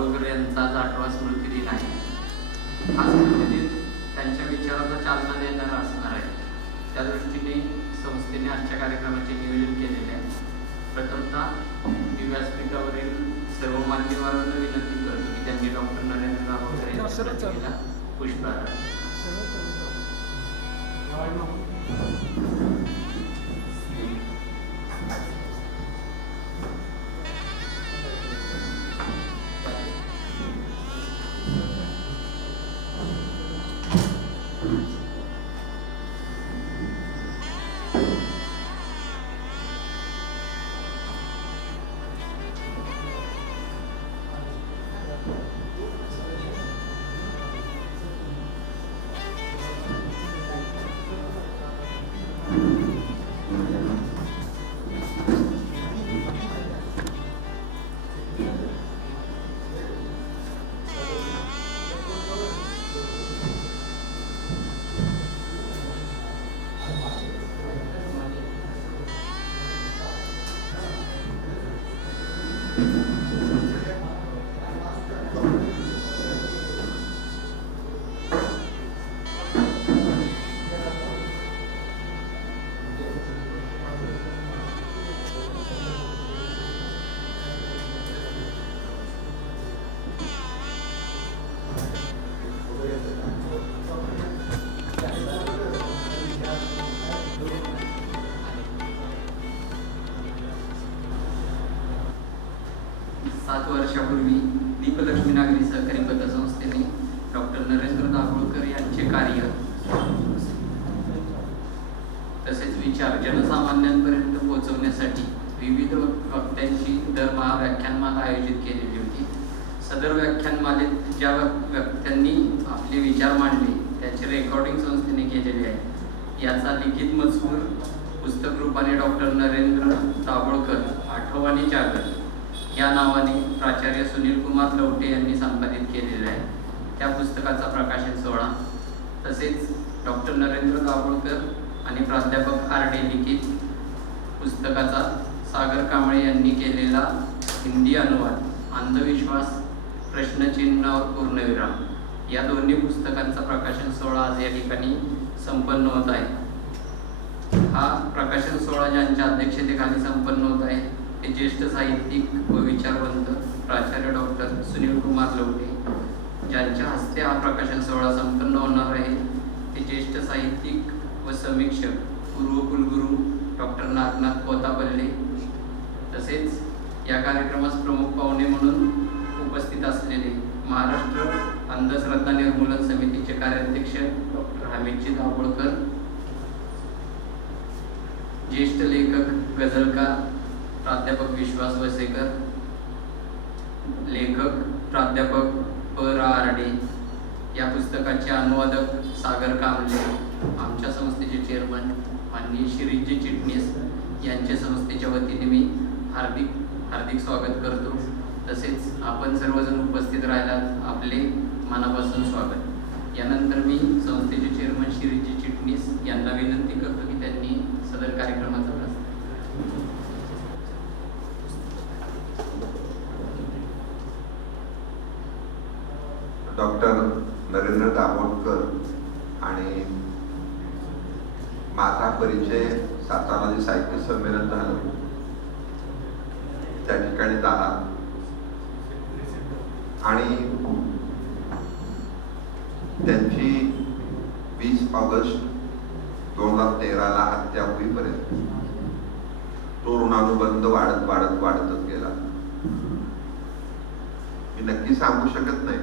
दाभोळकर यांचा आज 8वा स्मृतिदिन आहे. हा स्मृतिदिन त्यांच्या विचारांना चालना देणारा असणार आहे. त्या दृष्टीने संस्थेने आजच्या कार्यक्रमाचे नियोजन केलेले आहे. प्रथमतः मी व्यासपीठावरील सर्व मान्यवरांना विनंती करतो की त्यांनी डॉक्टर नरेंद्र दाभोळकर यांच्या प्रतिमेला पुष्पहार वर्षापूर्वी दीपलक्ष्मी नागरी सहकारी पतसंस्थेने डॉक्टर नरेंद्र दाभोळकर यांचे कार्य तसेच विचार जनसामान्यांपर्यंत पोहोचवण्यासाठी विविध वक्त्यांची दरमहा व्याख्यानमाला आयोजित केलेली होती. सदर व्याख्यानमालेत ज्या वक्त्यांनी आपले विचार मांडले त्याचे रेकॉर्डिंग संस्थेने केलेले आहे. याचा लिखित मजकूर पुस्तक रूपाने डॉक्टर नरेंद्र दाभोळकर आठवणी जागर या नावाने प्राचार्य सुनील कुमार लवटे यांनी संपादित केलेले आहे. त्या पुस्तकाचा प्रकाशन सोहळा तसेच डॉक्टर नरेंद्र दाभोळकर आणि प्राध्यापक आर डी लिखित पुस्तकाचा सागर कांबळे यांनी केलेला हिंदी अनुवाद अंधविश्वास प्रश्नचिन्हावर पूर्णविराम या दोन्ही पुस्तकांचा प्रकाशन सोहळा आज या ठिकाणी संपन्न होत आहे. हा प्रकाशन सोहळा ज्यांच्या अध्यक्षतेखाली संपन्न होत आहे ते ज्येष्ठ साहित्यिक व विचारवंत प्राचार्य डॉक्टर सुनील कुमार लवटे. ज्यांच्या हस्ते हा प्रकाशन सोहळा संपन्न होणार आहे ते ज्येष्ठ साहित्यिक व समीक्षक पूर्व कुलगुरू डॉक्टर नागनाथ कोतापल्ले. तसेच या कार्यक्रमास प्रमुख पाहुणे म्हणून उपस्थित असलेले महाराष्ट्र अंधश्रद्धा निर्मूलन समितीचे कार्याध्यक्ष डॉक्टर हमीदजी दाभोळकर, ज्येष्ठ लेखक गझलकार प्राध्यापक विश्वास वसेकर, लेखक प्राध्यापक प रा आरडे, या पुस्तकाचे अनुवादक सागर कांबळे, आमच्या संस्थेचे चेअरमन माननीय शिरीषजी चिटणीस यांच्या संस्थेच्या वतीने मी हार्दिक स्वागत करतो. तसेच आपण सर्वजण उपस्थित राहिलात आपले मनापासून स्वागत. यानंतर मी संस्थेचे चेअरमन शिरीषजी चिटणीस यांना विनंती करतो की त्यांनी सदर कार्यक्रमाचा डॉक्टर नरेंद्र दाभोळकर आणि माझा परिचय सातारा जे साहित्य संमेलन झालं त्या ठिकाणी झाला आणि त्यांची 20 ऑगस्ट 2013ला हत्या होईपर्यंत तो ऋणानुबंध वाढतच गेला. मी नक्की सांगू शकत नाही,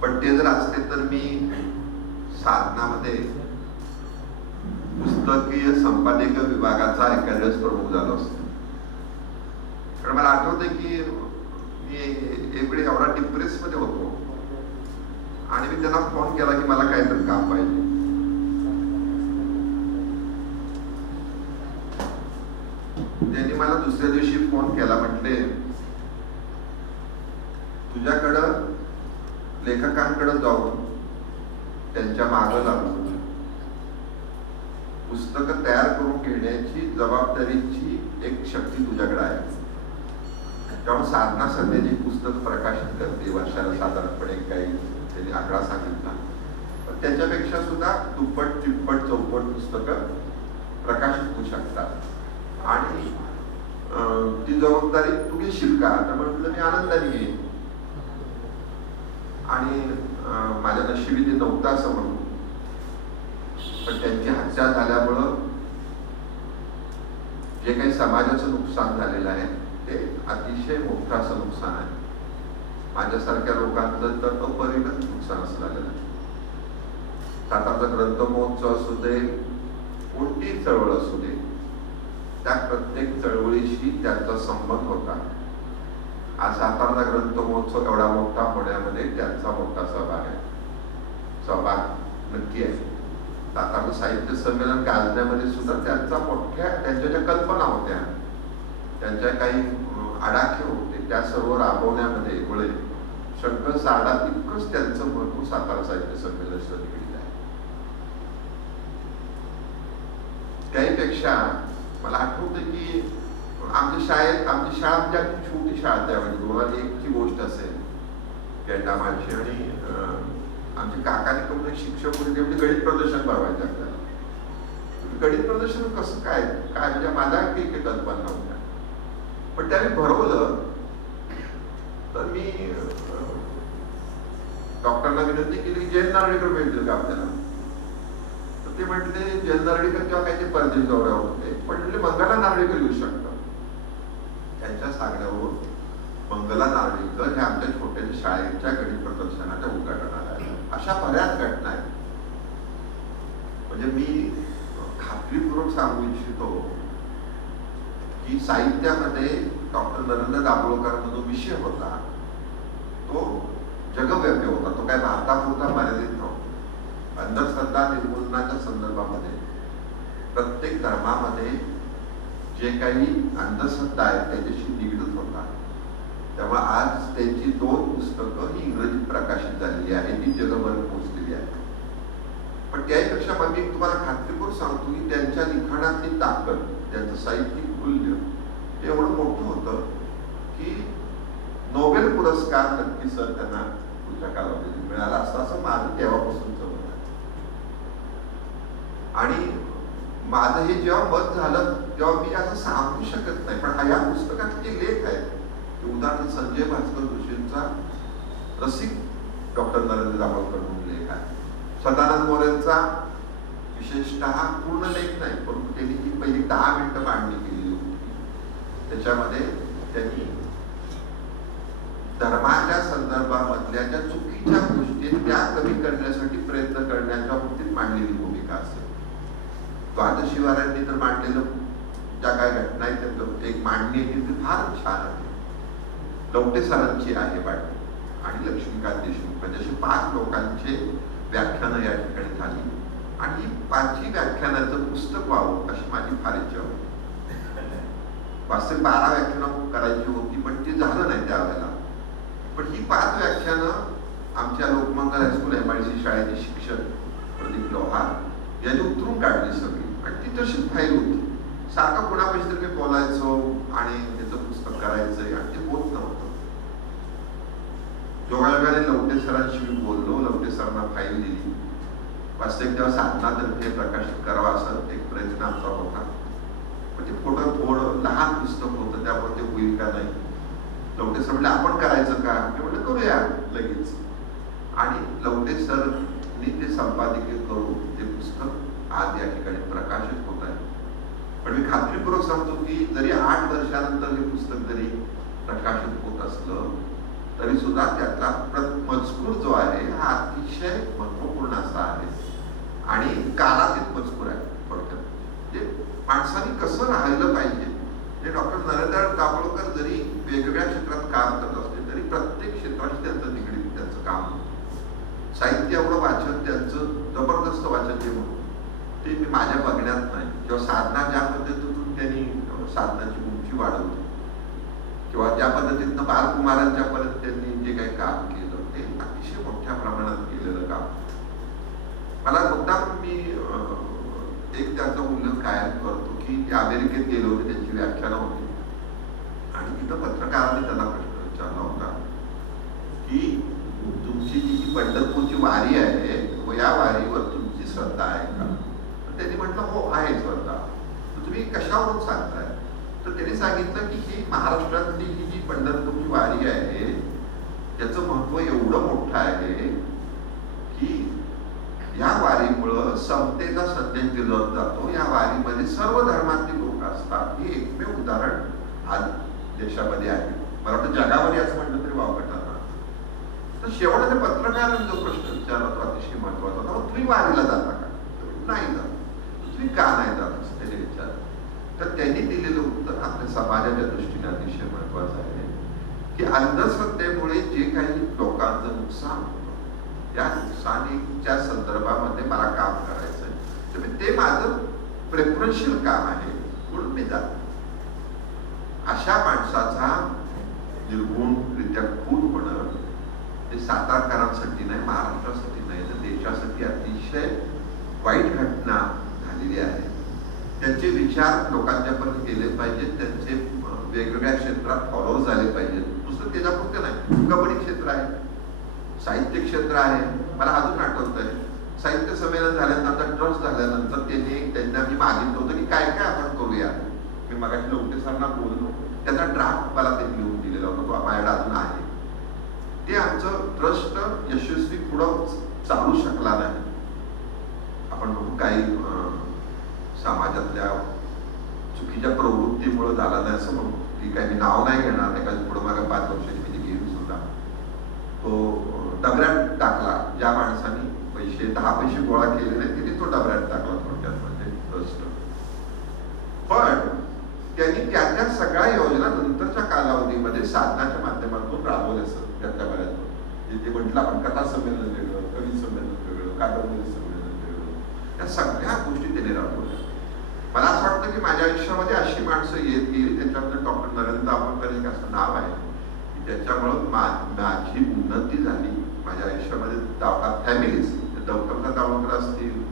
पण ते जर असते तर मी साधनामध्ये पुस्तकीय संपादकीय विभागाचा एखाद्या वेळेस प्रमुख झालो असतो. कारण मला आठवतंय की मी एक वेळी एवढा डिप्रेस मध्ये होतो आणि मी त्यांना फोन केला की मला काहीतरी काम पाहिजे. त्यांनी मला दुसऱ्या दिवशी फोन केला, म्हटले तुझ्याकडं लेखकांकडे जाऊन त्यांच्या मागं लागून पुस्तकं तयार करून घेण्याची जबाबदारीची एक शक्ती तुझ्याकडे आहे. त्यामुळे साधना संध्याची पुस्तक पुस्तक प्रकाशित करते वर्षाला साधारणपणे काही त्यांनी आकडा सांगितला, पण त्याच्यापेक्षा सुद्धा दुप्पट तिप्पट चौपट पुस्तकं प्रकाशित होऊ शकतात. आणि ती जबाबदारी तू घेशील का? तर म्हटलं मी आनंदाने घेईन. आणि माझ्या नशिबी ते नव्हतं असं म्हणून, पण त्यांची हत्या झाल्यामुळं जे काही समाजाचं नुकसान झालेलं आहे ते अतिशय मोठं असं नुकसान आहे. माझ्यासारख्या लोकांचं तर अपरिमित नुकसान असं झालेलं आहे. सातारचा ग्रंथ महोत्सव असू दे, कोणती चळवळ असू दे, त्या प्रत्येक चळवळीशी त्यांचा संबंध होता. आज सातारचा ग्रंथ महोत्सव एवढा मोठा होण्यामध्ये त्यांचा मोठा सहभाग आहे. सहभाग नक्की आहे. सातारचं साहित्य संमेलन गाजण्यामध्ये सुद्धा त्यांचा त्यांच्या ज्या कल्पना होत्या, त्यांच्या काही आडाखे होते, त्या सर्व राबवण्यामध्ये मुळे शंकर सारडा इतकंच त्यांचं महत्व सातारा साहित्य संमेलन निगडीत आहे. त्याहीपेक्षा मला आठवतं की आमची शाळा म्हणजे छोटी शाळा, त्यावेळी 2001 ची गोष्ट असेल, गेंडामाळची. आणि आमचे काकाने करून शिक्षक होते, तेवढे गणित प्रदर्शन भरवायचे आपल्याला. गणित प्रदर्शन कसं काय म्हणजे माझा काही कल्पना नव्हत्या, पण त्यावेळी भरवलं. तर मी डॉक्टरांना विनंती केली की जयंत नारळीकर मिळतील का आपल्याला? तर ते म्हटले जयंत नारळीकर तेव्हा काही ते परदेश दौऱ्यावर होते, पण म्हटले मंगला नारळीकर येऊ शकतात. त्यांच्या सांगण्यावरून मंगला नारळीकर हे आमच्या छोट्याशा शाळेच्या गणित प्रदर्शनाच्या उद्घाटनाला आल्या. अशा बऱ्याच घटना आहेत. म्हणजे मी खात्रीपूर्वक सांगू इच्छितो की साहित्यामध्ये डॉक्टर नरेंद्र दाभोळकरांचा जो विषय होता तो जगव्यापी होता. तो काय भारतापुरता मर्यादित नव्हता. अंधश्रद्धा निर्मूलनाच्या संदर्भामध्ये प्रत्येक धर्मामध्ये जे काही अंधश्रद्धा आहे त्याच्याशी निगडीत होता. तेव्हा आज त्यांची 2 पुस्तकं ही इंग्रजीत प्रकाशित झालेली आहे, ती जगभर पोहोचलेली आहे. पण त्याहीपेक्षा मग मी तुम्हाला खात्रीपूर्वक सांगतो की त्यांच्या लिखाणातली ताकद, त्यांचं साहित्यिक मूल्य हे एवढं मोठं होतं की नोबेल पुरस्कार नक्की सर त्यांना पुढच्या कालावधीत मिळाला असं माझं तेव्हापासूनच मत आहे. आणि माझं हे जेव्हा मत झालं तेव्हा मी असं सांगू शकत नाही, पण या पुस्तकात जे लेख आहेत, उदाहरण संजय भास्कर जोशींचा रसिक डॉक्टर नरेंद्र दाभोळकर म्हणून लेख आहे. सदानंद मोरेंचा विशेषतः पूर्ण लेख नाही, परंतु त्यांनी ती पहिली 10 मिनिटं मांडणी केलेली होती. त्याच्यामध्ये त्यांनी धर्माच्या संदर्भामधल्या ज्या चुकीच्या गोष्टी त्या कमी करण्यासाठी प्रयत्न करण्याच्या बाबतीत मांडलेली भूमिका असेल. द्वादशीवारांनी तर मांडलेलं ज्या काही घटना आहेत त्यातलं एक मांडणी आहे ती फार छान आहे. लवटे सरांची आहे वाटते आणि लक्ष्मीकांत देशमुख म्हणजे अशी 5 लोकांचे व्याख्यानं या ठिकाणी झाली. आणि ही 5ही व्याख्यानाचं पुस्तक व्हावं अशी माझी फार इच्छा होती. वास्तविक 12 व्याख्यानं करायची होती, पण ती झालं नाही त्यावेळेला. पण ही 5 व्याख्यानं आमच्या लोकमंगल हायस्कूल MIDC शाळेचे शिक्षक प्रदीप लोहार यांनी उतरून काढली सगळी, आणि ती तशीच फाईल होती. सारखं कोणापाशी तरी मी बोलायचो आणि त्याचं पुस्तक करायचंय आणि ते होत नव्हतं. जोगायोगाने लवटे सरांशी मी बोललो, लवटे सरांना फाईल दिली. वास्तविक तेव्हा साधनातर्फे प्रकाशित करावा असा एक प्रयत्न आमचा होता, पण ते थोडं लहान पुस्तक होतं, त्यामुळे ते होईल का नाही. लवटे सर म्हणजे आपण करायचं का? मी म्हटलं करूया लगेच. आणि लवटे सरनी ते संपादकीय करून ते पुस्तक आज या ठिकाणी प्रकाशित होत आहे. पण मी खात्रीपूर्वक सांगतो की जरी 8 वर्षानंतर हे पुस्तक जरी प्रकाशित होत असलं तरी सुद्धा त्यातला मजकूर जो आहे हा अतिशय महत्वपूर्ण असा आहे आणि कालातीत मजकूर आहे. थोडक्यात म्हणजे माणसाने कसं राहिलं पाहिजे हे डॉक्टर नरेंद्र दाभोळकर जरी वेगवेगळ्या क्षेत्रात काम करत असले तरी प्रत्येक क्षेत्राशी त्यांचं निगडीत त्यांचं काम होतं. साहित्य एवढं वाचन त्यांचं जबरदस्त वाचन जे म्हणून ते मी माझ्या बघण्यात नाही. किंवा साधना ज्या पद्धतीतून त्यांनी साधनाची उंची वाढवली किंवा ज्या पद्धतीनं बालकुमारांच्या पर्यंत त्यांनी जे काही काम केलं ते अतिशय मोठ्या प्रमाणात केलेलं काम. मला मुद्दाम मी एक त्याचा उल्लेख कायम करतो की ते अमेरिकेत गेले होते, त्यांची व्याख्यानं होती आणि तिथं पत्रकारांनी त्यांना प्रश्न विचारला होता की तुमची जी पंढरपूरची वारी आहे या वारीवर तुमची श्रद्धा आहे का? तर त्यांनी म्हटलं हो आहे श्रद्धा. तर तुम्ही कशावरून सांगताय? तर त्यांनी सांगितलं की ही महाराष्ट्रातली ही जी पंढरपूरची वारी आहे त्याचं महत्व एवढं मोठं आहे की या वारीमुळं समतेचा संदेश दिला जातो. या वारीमध्ये सर्व धर्मातली लोक असतात. हे एकमेव उदाहरण आज देशामध्ये आहे. मला वाटतं जगामध्ये असं म्हटलं तरी वाव ठरणार. तर शेवटच्या पत्रकारांनी जो प्रश्न विचारला तो अतिशय महत्वाचा होता. तुम्ही वारीला जाता का? नाही जात. तुम्ही का नाही जात असं त्याने विचारलं. तर त्यांनी दिलेलं उत्तर आपल्या समाजाच्या दृष्टीने अतिशय महत्वाचं आहे की अंधश्रद्धेमुळे जे काही लोकांचं नुकसान होतं त्या नुकसानीच्या संदर्भामध्ये मला काम करायचंय. तर ते माझं प्रेफरन्शियल काम आहे म्हणून मी जातो. अशा माणसाचा निर्गुणरित्या खून होणं हे सातारकरांसाठी नाही, महाराष्ट्रासाठी नाही, तर देशासाठी अतिशय वाईट घटना झालेली आहे. त्यांचे विचार लोकांच्यापर्यंत गेले पाहिजेत. त्यांचे वेगवेगळ्या क्षेत्रात फॉलो झाले पाहिजेत. दुसरं त्याच्यापुरते नाही. कबड्डी क्षेत्र आहे, साहित्य क्षेत्र आहे. मला अजून आठवतंय साहित्य संमेलन झाल्यानंतर ट्रस्ट झाल्यानंतर त्यांना मी मागितलं होतं की काय काय आपण करूया. मी मगाशी लोटे सरांना बोललो, त्याचा ड्राफ्ट मला ते लिहून दिलेला होता. तो माझ्याकडे अजून आहे. ते आमचं ट्रस्ट यशस्वी पुढं चालू शकला नाही. आपण बघू काही समाजातल्या चुकीच्या प्रवृत्तीमुळे झाला नाही असं म्हणू. ती काही मी नाव नाही घेणार नाही, कारण पुढे मागे 5 वर्षाची मी गेली सुद्धा. तो डबऱ्यात टाकला. ज्या माणसाने 10 पैसे गोळा केले नाही तिने तो डबऱ्यात टाकला थोडक्यात म्हणजे ट्रस्ट. पण त्यांनी त्या सगळ्या योजना नंतरच्या कालावधीमध्ये साधनाच्या माध्यमातून राबवल्या असत. त्यातल्या बऱ्याच ते म्हटलं आपण कथा संमेलन वेगळं, कवी संमेलन वेगळं, कादंबरी संमेलन वेगळं, या सगळ्या गोष्टी त्यांनी राबवल्या. मला असं वाटतं की माझ्या आयुष्यामध्ये अशी माणसं येत गेली. त्याच्यामध्ये डॉक्टर नरेंद्र दाभोळकर एक असं नाव आहे की त्याच्यामुळं माझी उन्नती झाली माझ्या आयुष्यामध्ये. फॅमिलीज डॉक्टर दाभोळकर असतील,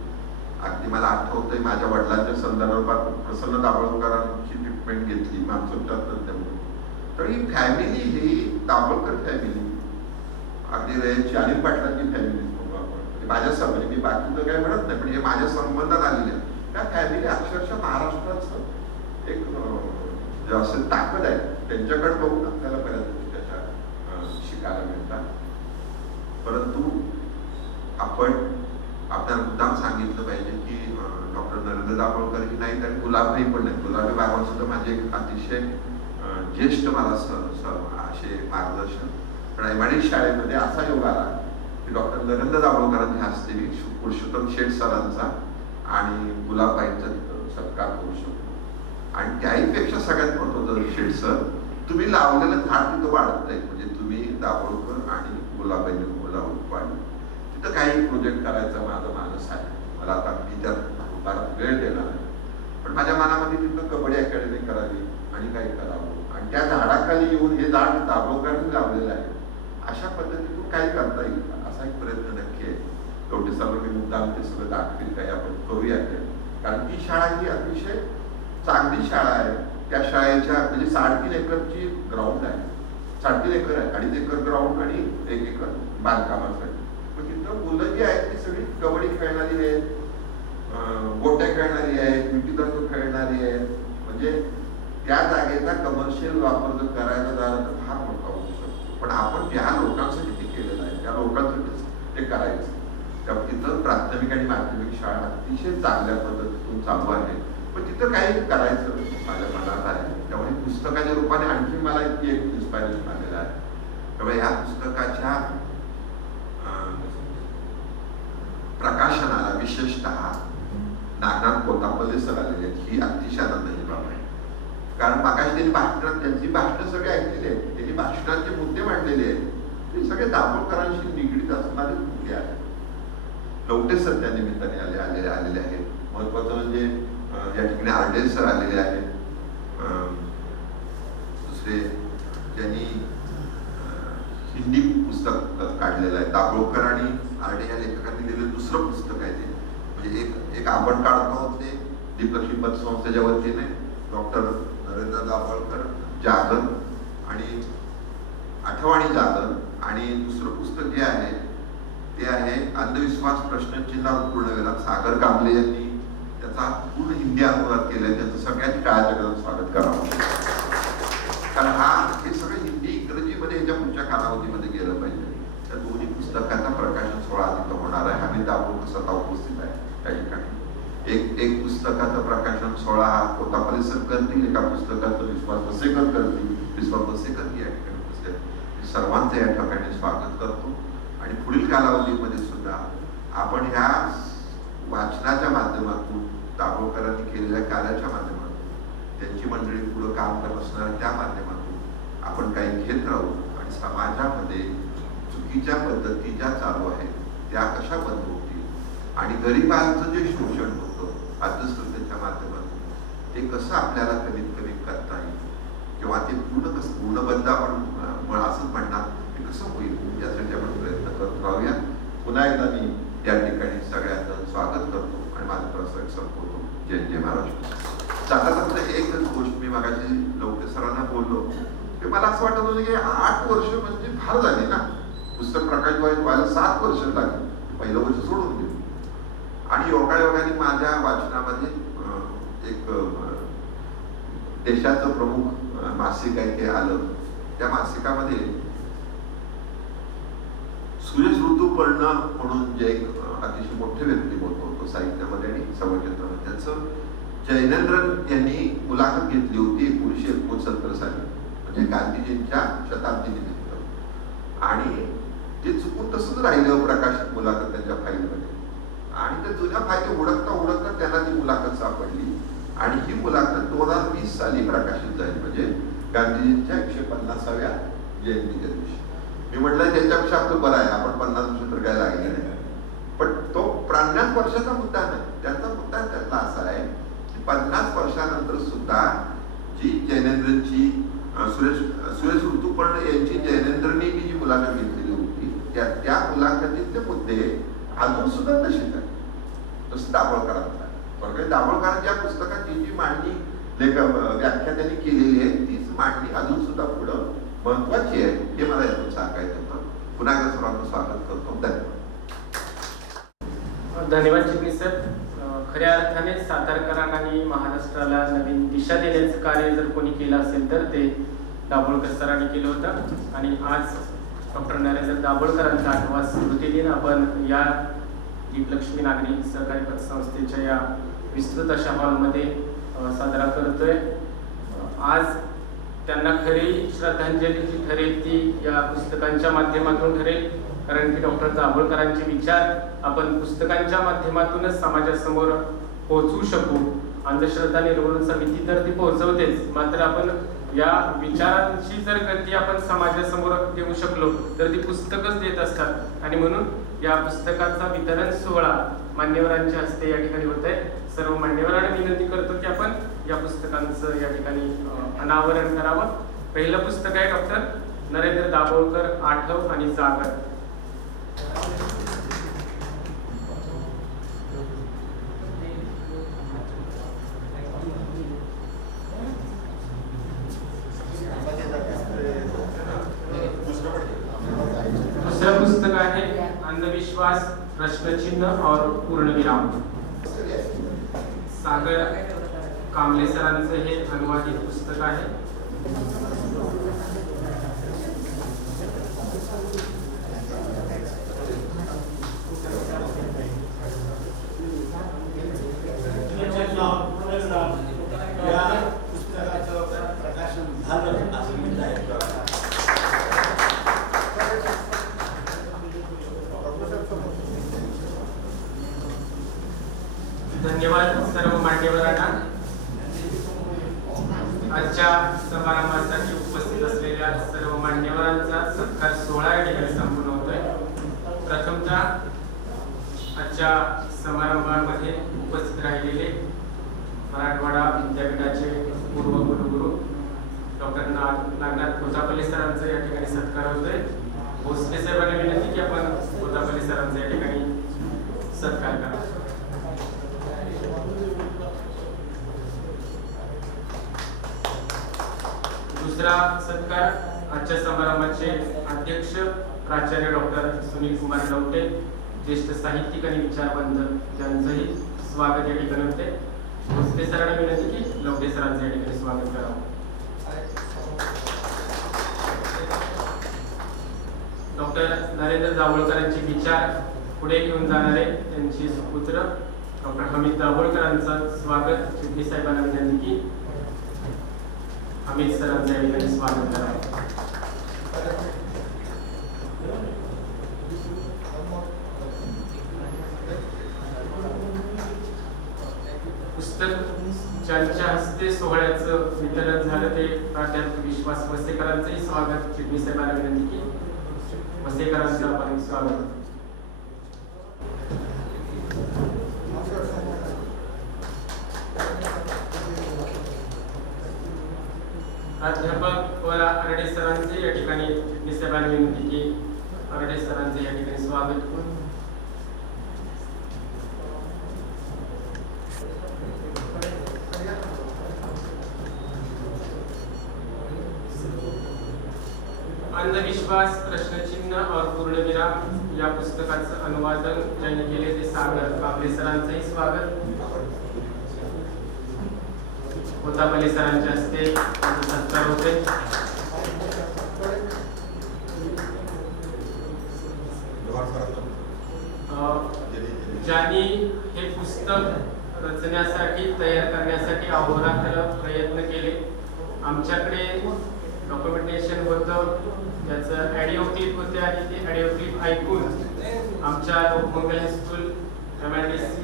अगदी मला आठवतंय माझ्या वडिलांच्या संदर्भात प्रसन्न दाभोळकरांची ट्रीटमेंट घेतली माणसोपचार. तर ही फॅमिली ही दाभोळकर फॅमिली अगदी रयची अनिल पाटलांची फॅमिली म्हणू आपण. माझ्या म्हणजे मी बाकीचं काही म्हणत नाही, पण हे माझ्या संबंधात आलेले त्या फॅमिली अक्षरशः महाराष्ट्राचं एक असं ताकद आहे. त्यांच्याकडे बघून आपल्याला बऱ्याच गोष्टी त्याच्या शिकायला मिळतात. परंतु आपण आपल्याला मुद्दाम सांगितलं पाहिजे की डॉक्टर नरेंद्र दाभोळकर ही नाहीत आणि गुलाबभाई पण नाही. गुलाबी बाबा सुद्धा माझे एक अतिशय ज्येष्ठ मला असे मार्गदर्शन. पण एमआयडी शाळेमध्ये असा योग आला की डॉक्टर नरेंद्र दाभोळकरांच्या हस्ते पुरुषोत्तम शेठ सरांचा आणि गुलाबबाईंचा सत्कार करू शकतो. आणि त्याहीपेक्षा सगळ्यात महत्वाचं शेठ सर तुम्ही लावलेलं झाड तिथं वाढत नाही. म्हणजे तुम्ही दाभोळकर आणि गुलाबबाईंनी वाढलं. तिथं काही प्रोजेक्ट करायचा माझा मानस आहे. मला आता मी त्यात फार वेळ देणार आहे, पण माझ्या मनामध्ये तिथं कबड्डी अकॅडमी करावी आणि काही करावं आणि त्या झाडाखाली येऊन हे झाड दाभोळकरांनी लावलेलं आहे अशा पद्धतीतून काही करता येईल असा एक प्रयत्न नक्की आहे. लोटे सर्व मी मुद्दाम ते सगळं दाखवेल काही आपण करूया. कारण ती शाळा ही अतिशय चांगली शाळा आहे. त्या शाळेच्या म्हणजे 3.5 एकरची ग्राउंड आहे. 3.5 एकर आहे. 2.5 एकर ग्राउंड आणि 1 एकर बांधकामासाठी. पण तिथं मुलं जी आहेत ती सगळी कबड्डी खेळणारी आहेत, गोट्या खेळणारी आहेत, विटीदांडू खेळणारी आहेत. म्हणजे त्या जागेचा कमर्शियल वापर जर करायला झाला तर फार मोठा होऊ शकतो. पण आपण ज्या लोकांसाठी ते केलेलं आहे त्या लोकांसाठीच ते करायचं. त्यामुळे तिथं प्राथमिक आणि माध्यमिक शाळा अतिशय चांगल्या पद्धतीतून चालू आहे. पण तिथं काही करायचं माझ्या मनात आहे. त्यामुळे पुस्तकाच्या रूपाने आणखी मला इतकी एक इन्स्पायरेशन आलेलं आहे. त्यामुळे ह्या पुस्तकाच्या प्रकाशनाला विशेषतः नागनाथ कोतापल्ले सर आलेले आहेत. ही अतिशय आनंदाची बाब आहे. कारण मागाशी त्यांनी भाषणात त्यांची भाषणं सगळे ऐकलेली आहेत. त्यांनी भाषणाचे मुद्दे मांडलेले आहेत. ते सगळे दाभोळकरांशी निगडीत असणारे मुद्दे आहेत. लवटे सर त्या निमित्ताने आलेले आहेत. महत्वाचं म्हणजे या ठिकाणी आरडेल सर आलेले आहेत. दुसरे ज्यांनी हिंदी पुस्तक काढलेलं आहे. दाभोळकर आणि आरडे या लेखकांनी लिहिलेलं दुसरं पुस्तक आहे ते. म्हणजे एक आपण काढतो ते दीपलक्ष्मी पत संस्थेच्या वतीने डॉक्टर नरेंद्र दाभोळकर जागर आणि आठवणी जातं. आणि दुसरं पुस्तक जे आहे ते आहे अंधविश्वास प्रश्नचिन्हावर पूर्णविराम. सागर कांबळे यांनी त्याचा पूर्ण हिंदी अनुवाद केलाय. त्याचं सगळ्यांनी टाळ्या वाजवून स्वागत करावं, कारण हे सगळं हिंदी इंग्रजीमध्ये ह्याच्या पुढच्या कालावधीमध्ये गेलं पाहिजे. त्या दोन्ही पुस्तकांचा प्रकाशन सोहळा तिथं होणार आहे. आम्ही दाखवून स्वतः उपस्थित आहे त्या ठिकाणी. एक पुस्तकाचं प्रकाशन सोहळा हा कोता परिसर करतील, एका पुस्तकाचं विश्वास बसेकर करतील. विश्वास बसेकर या ठिकाणी उपस्थित. सर्वांचं या ठिकाणी स्वागत करतो. आणि पुढील कालावधीमध्ये सुद्धा आपण ह्या वाचनाच्या माध्यमातून, दाभोळकरांनी केलेल्या कार्याच्या माध्यमातून, त्यांची मंडळी पुढे काम करत असणार त्या माध्यमातून आपण काही घेत राहू. आणि समाजामध्ये चुकीच्या पद्धती ज्या चालू आहेत त्या कशा बंद होतील, आणि गरिबांचं जे शोषण होतं अंधश्रद्धेच्या माध्यमातून ते कसं आपल्याला कमीत कमी करता येईल, किंवा ते पूर्ण बंद आपण असंच म्हणणार ते कसं होईल, यासाठी आपण प्रयत्न करत राहूया. पुन्हा एकदा मी या ठिकाणी सगळ्यांचं स्वागत करतो आणि माझा प्रसंग संपवतो. जय जय महाराष्ट्र. जाता एक गोष्ट मी मागाशी लवकर सरांना बोललो की मला असं वाटत होतं की 8 वर्ष म्हणजे फार झाली ना. पुस्तक प्रकाशित व्हायला 7 वर्ष लागली. पहिलं वर्ष सोडून गेलं. आणि योगायोगाने माझ्या वाचनामध्ये एक देशाचं प्रमुख मासिक आहे ते आलं. त्या मासिकामध्ये सुरेश ऋतुपर्ण म्हणून जे एक अतिशय मोठे व्यक्तिमत्व होतं साहित्यामध्ये आणि समाजात, त्यांचं जैनेंद्रन यांनी मुलाखत घेतली होती 1969 साली, म्हणजे गांधीजींच्या शताब्दीनिमित्त. आणि ते चुकून तसंच राहिलं प्रकाशित मुलाखत त्यांच्या फाईलमध्ये. आणि त्या जुन्या फाईल उडकता त्यांना ती मुलाखत सापडली. आणि ही मुलाखत 2020 साली प्रकाशित झाली, म्हणजे गांधीजींच्या 150व्या जयंतीच्या दिवशी. मी म्हटलं त्याच्यापेक्षा आपलं बरं आहे, आपण 50 वर्ष तर काय लागले नाही. पण तो 50 वर्षाचा मुद्दा नाही. त्याचा मुद्दा त्यातला असा आहे की 50 वर्षानंतर सुद्धा जी जैनेंद्रची सुरेश ऋतुपर्ण यांची जैनेंद्रनी जी मुलाखत घेतलेली होती त्या मुलाखतीतले मुद्दे अजून सुद्धा तशीच आहे. तसं दाभोळकरांचा आहे. दाभोळकरांच्या या पुस्तकाची जी मांडणी व्याख्या त्यांनी केलेली आहे तीच मांडणी अजून सुद्धा पुढं महत्वाची आहे, हे मला यातून सांगायचं होतं. पुन्हा एकदा सर्वांचं स्वागत करतो. धन्यवाद. धन्यवाद चिटणीस सर. खऱ्या अर्थाने सातारकरांनी महाराष्ट्राला नवीन दिशा देण्याचं कार्य जर कोणी केलं असेल तर ते दाभोळकर सरांनी केलं होतं. आणि आज डॉक्टर नरेंद्र दाभोळकरांचा 8वा स्मृतिदिन आपण या दीपलक्ष्मी नागरी सहकारी पतसंस्थेच्या या विस्तृत अशा हॉलमध्ये साजरा करतोय. आज त्यांना खरी श्रद्धांजली ठरेल ती या पुस्तकांच्या माध्यमातून ठरेल, कारण की डॉक्टर दाभोळकरांचे विचार आपण पुस्तकांच्या माध्यमातूनच समाजासमोर पोहोचवू शकू. अंधश्रद्धा निर्मूलन समिती तर ती पोहोचवतेच, मात्र आपण या विचारांची जर गती आपण समाजासमोर देऊ शकलो तर ती पुस्तकच देत असतात. आणि म्हणून या पुस्तकाचा वितरण सोहळा मान्यवरांच्या हस्ते या ठिकाणी होत आहे. सर्व मान्यवरांना विनंती करतो की आपण या पुस्तकांचं या ठिकाणी अनावरण करावं. पहिलं पुस्तक आहे डॉक्टर नरेंद्र दाभोळकर, आठव आणि जागर. दुसरं पुस्तक आहे अंधविश्वास प्रश्नचिन्ह और पूर्णविराम. सागर कांबळे सरांचं हे अनुवादित पुस्तक आहे. या पुस्तकाचं प्रकाशन झालं असं म्हणता येतं. धन्यवाद सर्व मान्यवरांना. आजच्या समारंभासाठी उपस्थित असलेल्या सर्व मान्यवरांचा सत्कार सोहळा या ठिकाणी संपन्न होतोय. प्रथमतः आजच्या समारंभामध्ये उपस्थित राहिलेले मराठवाडा विद्यापीठाचे पूर्व कुलगुरू डॉक्टर नागनाथ कोचापल्ले सरांचा या ठिकाणी सत्कार होतोय. भोसले साहेबांना विनंती की आपण कोचापल्ले सरांचा या ठिकाणी सत्कार करा. दुसरा सत्कार आजच्या समारंभाचे अध्यक्ष प्राचार्य डॉक्टर सुनील कुमार लवटे, ज्येष्ठ साहित्यिक आणि विचारवंत यांचंही स्वागत या ठिकाणी होते. भोसले सरांना विनंती की लवटे सरांचं या ठिकाणी स्वागत करावं. डॉक्टर नरेंद्र दाभोळकरांचे विचार पुढे घेऊन जाणारे त्यांचे सुपुत्र डॉक्टर हमीद दाभोळकरांचं स्वागत चिटणीस साहेबांना विनंती की हमीद सरांचं या ठिकाणी स्वागत करावं. पुस्तक ज्यांच्या हस्ते सोहळ्याचं वितरण झालं ते प्राध्यापक विश्वास वसेकरांचंही स्वागत चिटणीस साहेबांना विनंती की वसेकरांचं आपण स्वागत. प्राध्यापक व आरडे सरांचे या ठिकाणी चिटणीस साहेबांना विनंती की आरडे सरांचे या ठिकाणी स्वागत. अंधविश्वास प्रश्नचिन्ह और पूर्णविराम या पुस्तकाचं अनुवादन ज्यांनी केले ते सागर कांबळे सरांचंही स्वागत. कोतापल्ली सरांच्या हस्ते सत्कार होते. ज्यांनी हे पुस्तक रचण्यासाठी तयार करण्यासाठी अहोरात्र प्रयत्न केले. आमच्याकडे डॉक्युमेंटेशन होतं, त्याचं ऑडिओ क्लिप होते आणि ते ऑडिओ क्लिप ऐकून आमच्या लोकमंगल हायस्कूल MIDC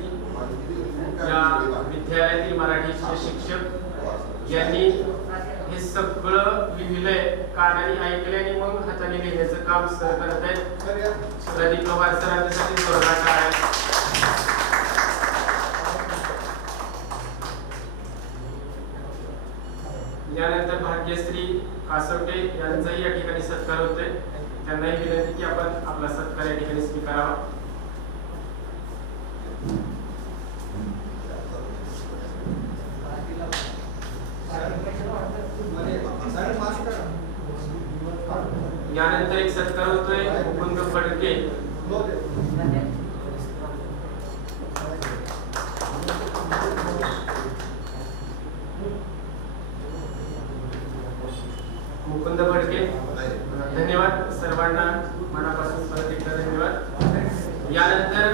या विद्यालयातील मराठीचे शिक्षक यांनी हे सगळं लिहिलंय, कानाने ऐकलंय आणि मग हाताने लिहिण्याचं काम सर करत आहेत. प्रदीप पवार सरांसाठी जोरदार टाळ्या. यानंतर भाग्यश्री कासवटे यांचाही या ठिकाणी सत्कार होतोय. त्यांनाही विनंती की आपण आपला सत्कार या ठिकाणी स्वीकारावा. यानंतर एक सत्कार होतोय मुकुंद फडके. मुकुंद फडके, धन्यवाद सर्वांना मनापासून परत एकदा धन्यवाद. यानंतर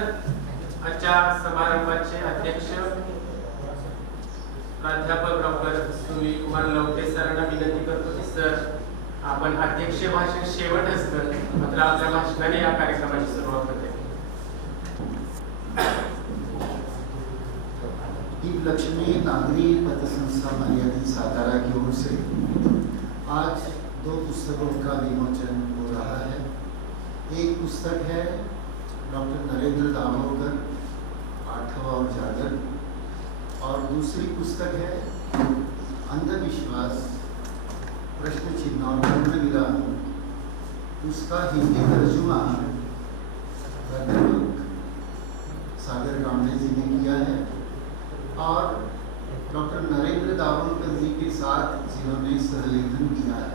आजच्या समारंभाचे अध्यक्ष प्राध्यापक डॉक्टर सुनील कुमार लवटे सरांना विनंती करतो की सर आपण अध्यक्ष भाषण शेवट असतं, मात्र आपल्या भाषणाने या कार्यक्रमाची सुरुवात होते. लक्ष्मी नागरी पतसंस्था मर्यादित सातारा की ओर से आज 2 पुस्तकों का विमोचन हो रहा है. एक पुस्तक है डॉक्टर नरेंद्र दाभोळकर, आठवां उजागर, और दूसरी पुस्तक है अंधविश्वास प्रश्न चिन्ह और पूर्णविराम. उसका हिंदी तर्जुमा प्राध्यापक सागर कांबळे जी ने किया है और डॉक्टर नरेंद्र दाभोळकर जी के साथ जिन्होंने सहलेखन किया है.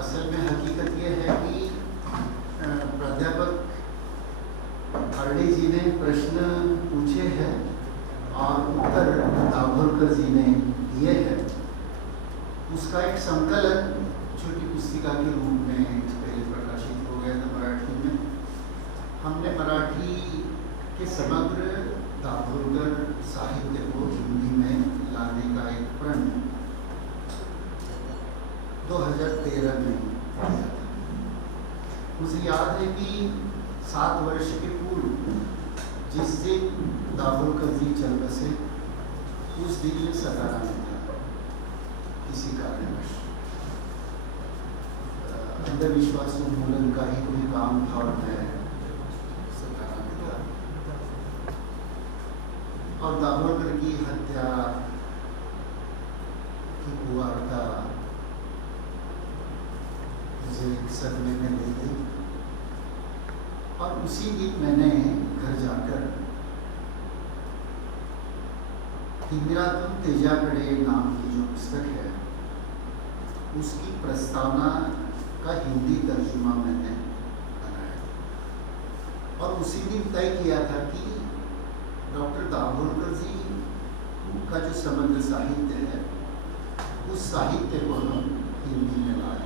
असल में हकीकत ये है कि प्राध्यापक आरडे जी ने प्रश्न पूछे हैं और उत्तर दाभोळकर जी ने दिए हैं. उसका एक संकलन छोटी पुस्तिका के रूप में पहले प्रकाशित हो गया था मराठी में. हमने मराठी के समग्र दाभोळकर साहित्य को हिंदी में लाने का एक प्रण 2013 में किया था. मुझे याद है कि 7 वर्ष के पूर्व जिस दिन दाभोळकर जी चल बसे उस दिन में सातारा में था. इसी कारणवश अंधविश्वास उन्मूलन का ही कोई काम था और मैं सातारा में था. और दाभोळकर की हत्या की कुवार्ता मुझे सदमे में ले गई और उसी दिन मैंने घर जाकर तिमिरातून तेजाकडे नाम की जो पुस्तक है उसकी प्रस्तावना का हिंदी तर्जुमा मैंने बनाया और उसी दिन तय किया था कि डॉक्टर दाभोलकर जी का जो समग्र साहित्य है उस साहित्य को हम हिंदी में लाए।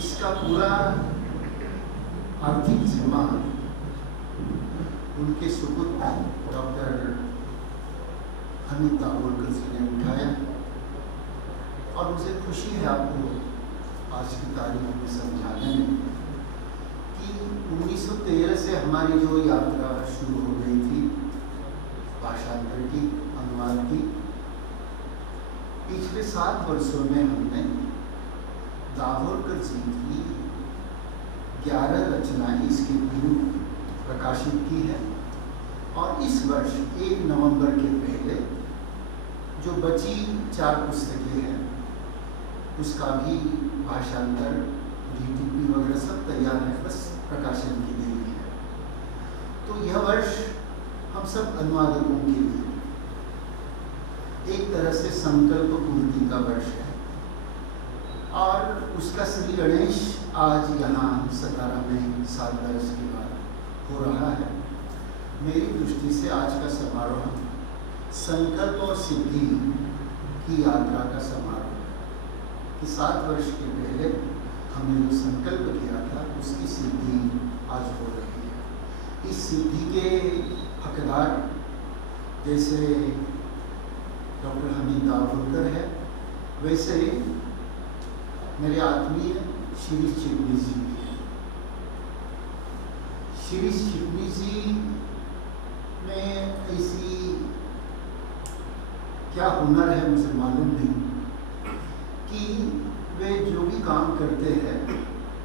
इसका पूरा आर्थिक जिम्मा उनके सुपुत्र डॉक्टर हमीद दाभोलकर जी ने उठाया और मुझे खुशी है आपको आज की तारीख में समझाने में कि 1913 से हमारी जो यात्रा शुरू हो गई थी भाषांतर की, अनुवाद की, पिछले 7 वर्षों में हमने दाभोलकर जी की 11 रचनाएं इसके पूर्व प्रकाशित की है और इस वर्ष 1 नवंबर के पहले जो बची 4 पुस्तकें हैं उसका भी भाषांतर, डीटीपी वगैरह सब तैयार है, बस प्रकाशन की देरी है। तो यह वर्ष हम सब अनुवादकों के लिए एक तरह से संकल्प पूर्ति का वर्ष है और उसका श्री गणेश आज यहाँ सतारा में 7 वर्ष के बाद हो रहा है। मेरी दृष्टि से आज का समारोह संकल्प और सिद्धि की यात्रा का समारोह है कि 7 वर्ष के पहले हमने जो संकल्प किया था उसकी सिद्धि आज हो रही है। इस सिद्धि के हकदार जैसे डॉक्टर हमीद दाभोलकर है, वैसे ही मेरे आत्मीय शिरीष चिटनी जी भी है। शिरीष चिटनी जी में ऐसी क्या हुनर है मुझे मालूम नहीं कि वे जो भी काम करते हैं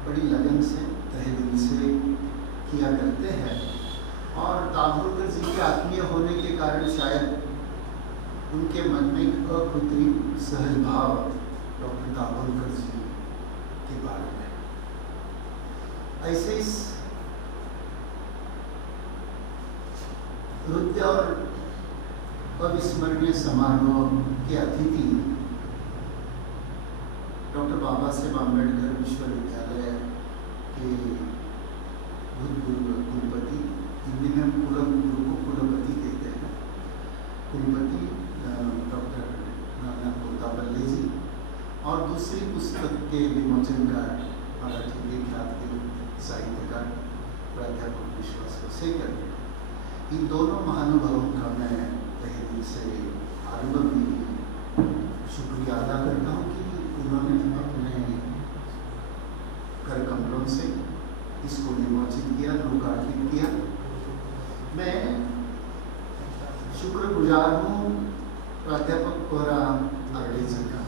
बड़ी लगन से, तहे दिल से किया करते हैं और दाभोलकर जी के आत्मीय होने के कारण शायद उनके मन में एक अकृत्रिम सहज भाव डॉक्टर दाभोलकर जी के बारे में। ऐसे इस नृत्य और अविस्मरणीय समारोह के अतिथि डॉक्टर बाबा साहेब आम्बेडकर विश्वविद्यालय के भूतपूर्व कुलपति, हिंदी में कुलगुरु को कुलपति कहते हैं, कुलपति डॉक्टर नाना कोतापल्ले जी और दूसरी पुस्तक के विमोचनकार मराठी के ख्यात के साहित्यकार प्राध्यापक विश्वास वसेकर, इन दोनों महानुभावों का मैं तहे दिल से शुक्रिया अदा करता हूँ कि उन्होंने अपने कर कमलों से इसको विमोचित किया, लोकार्पित किया। मैं शुक्रगुजार हूँ प्राध्यापक कोरा आरडे जी का।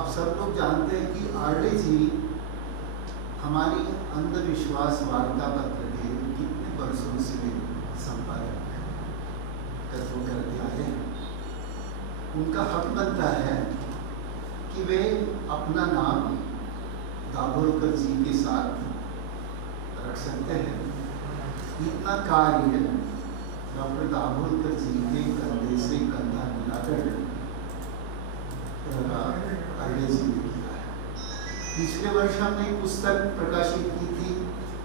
आप सब लोग जानते हैं कि आरडे जी हमारी अंधविश्वास वार्ता पत्र के कितने वर्षों से संपादक करते आए हैं। उनका हक बनता है कि वे अपना नाम दाभोलकर जी के साथ रख सकते हैं। इतना कार्य डॉक्टर दाभोलकर जी के कंधे से कंधा मिलाकर आरडे जी ने किया है। पिछले वर्ष हमने एक पुस्तक प्रकाशित की थी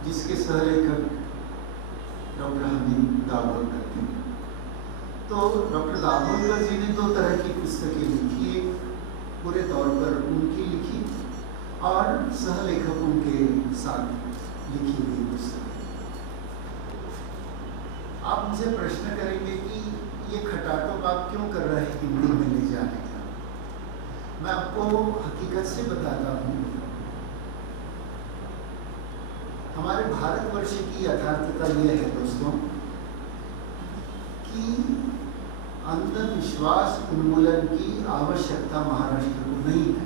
जिसके सहलेखक डॉक्टर हमीद दाभोलकर थे। तो डॉक्टर दाभोलकर जी ने 2 तरह की पुस्तकें लिखी, एक पूरे तौर पर उनकी लिखी और सहलेखकों के साथ लिखी हुई पुस्तकें। आप मुझे प्रश्न करेंगे कि ये खटाटोप आप क्यों कर रहे हैं हिंदी में ले जाने का। मैं आपको हकीकत से बताता हूँ। हमारे भारतवर्ष की यथार्थता यह है दोस्तों कि अंधविश्वास उन्मूलन की आवश्यकता महाराष्ट्र को नहीं है।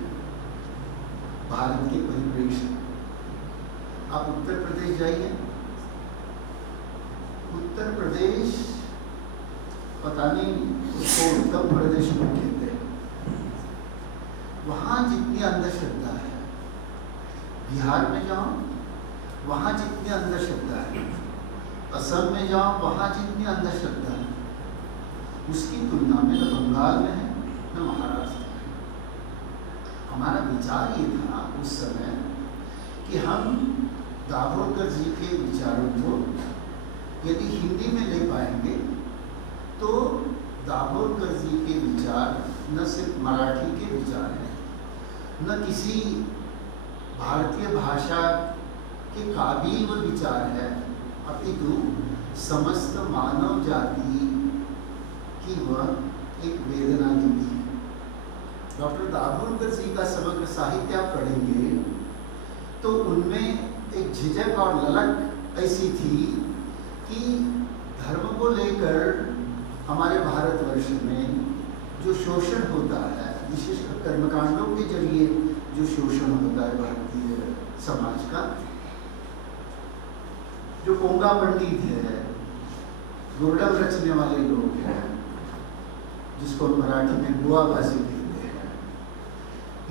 भारत के परिप्रेक्ष्य आप उत्तर प्रदेश जाइए, उत्तर प्रदेश पता नहीं उसको उत्तम प्रदेश में कहते हैं, वहाँ जितनी अंधश्रद्धा है, बिहार में जाओ वहाँ जितनी अंधश्रद्धा है, असम में जाओ वहाँ जितनी अंधश्रद्धा है, उसकी तुलना में न बंगाल में है न महाराष्ट्र में। हमारा विचार ये था उस समय कि हम दाभोलकर जी के विचारों को यदि हिंदी में ले पाएंगे तो दाभोलकर जी के विचार न सिर्फ मराठी के विचार हैं, न किसी भारतीय भाषा के काबिल वो विचार है, अपितु समस्त मानव जाति की वह एक वेदना लिपि है। डॉक्टर दाभोलकर जी का समग्र साहित्य आप पढ़ेंगे तो उनमें एक झिझक और ललक ऐसी थी कि धर्म को लेकर हमारे भारतवर्ष में जो शोषण होता है, विशेषकर कर्मकांडों के जरिए जो शोषण होता है भारतीय समाज का, जो पोंगा पंडित है, गुरडम रचने वाले लोग हैं, जिसको मराठी में बुआबाजी कहते हैं,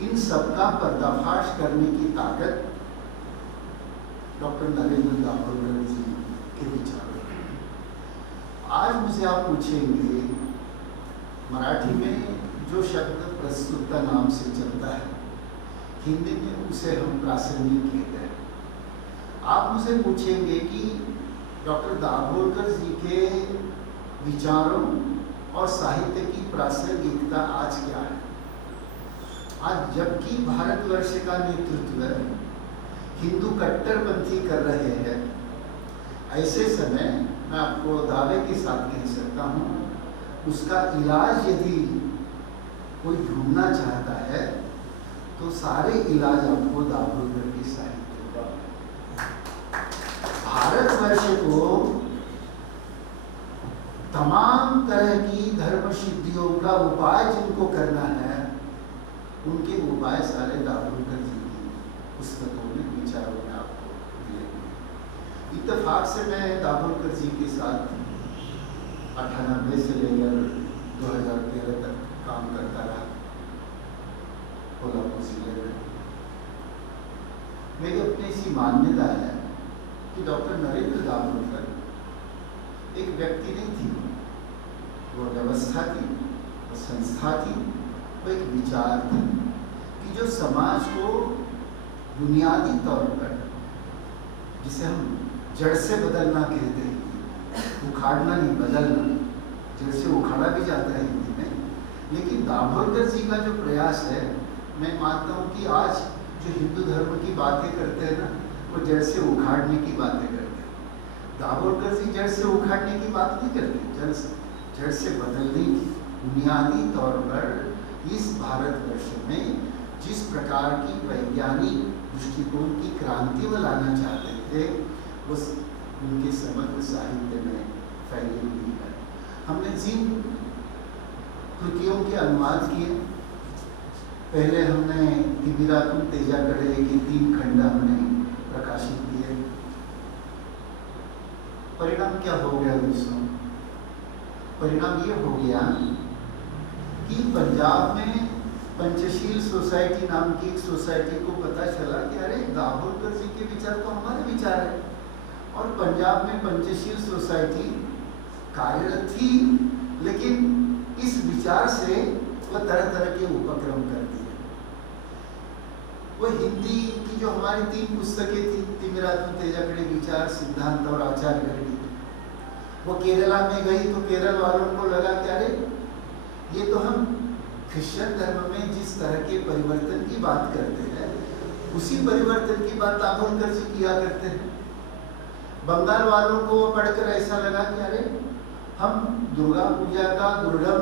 इन सबका पर्दाफाश करने की ताकत डॉक्टर नरेंद्र दाभोलकर जी के विचार में। आज मुझे आप पूछेंगे मराठी में जो शब्द प्रस्तुतता नाम से चलता है, हिंदी में उसे हम प्रासंगिक कहते हैं। आप मुझे पूछेंगे कि डॉक्टर दाभोलकर जी के विचारों और साहित्य की प्रासंगिकता आज क्या है? आज जबकि भारतवर्ष का नेतृत्व हिंदू कट्टरपंथी कर रहे हैं, ऐसे समय मैं आपको दावे के साथ कह सकता हूँ उसका इलाज यदि कोई ढूंढना चाहता है तो सारे इलाज आपको दाभोलकर के साहित्य का। भारतवर्ष को तमाम तरह की धर्म सिद्धियों का उपाय जिनको करना है, उनके उपाय सारे दाभोलकर जी की पुस्तकों में, विचारों में आपको मिलेंगे। इत्तेफाक से मैं दाभोलकर जी के साथ 98 से लेकर 2013 तक काम करता रहा कोल्हापुर जिले में। मेरी अपनी ऐसी मान्यता है कि डॉक्टर नरेंद्र दाभोलकर एक व्यक्ति नहीं थी, वो व्यवस्था थी, वो संस्था थी, वो एक विचार था कि जो समाज को बुनियादी तौर पर, जिसे हम जड़ से बदलना कहते हैं, उखाड़ना नहीं बदलना, जड़ से उखाड़ा भी जाता है हिंदी में, लेकिन दाभोलकर जी का जो प्रयास है, मैं मानता हूँ कि आज जो हिंदू धर्म की बातें करते हैं ना, वो जड़ से उखाड़ने की बातें करते हैं। दाभोलकर जी जड़ से उखाड़ने की बात नहीं करते, जड़ से बदलने की, बुनियादी तौर पर इस भारतवर्ष में जिस प्रकार की वैज्ञानिक दृष्टिकोण की क्रांति वो लाना चाहते थे, वो उनके समग्र साहित्य में फैली हुई है। हमने जिन कृतियों के अनुवाद किए, पहले हमने तिमिरातुम तेजाकडे के 3 खंड हमने प्रकाशित किए। परिणाम क्या हो गया दोस्तों? परिणाम ये हो गया कि पंजाब में पंचशील सोसाइटी नाम की एक सोसाइटी को पता चला कि अरे दाभोलकर जी के विचार तो हमारे विचार है, और पंजाब में पंचशील सोसाइटी कार्यरत थी, लेकिन इस विचार से वह तरह तरह के उपक्रम करती है। वह हिंदी की जो हमारी 3 पुस्तकें थी, तिमिरातुम तेजाकडे, विचार, सिद्धांत और आचार्य घड़ी, वो केरला में गई तो केरल वालों को लगा कि अरे ये तो हम क्रिश्चियन धर्म में जिस तरह के परिवर्तन की बात करते हैं, उसी परिवर्तन की बात दाभोलकर जी किया करते हैं। बंगाल वालों को पढ़कर ऐसा लगा कि अरे हम दुर्गा पूजा का गुरडम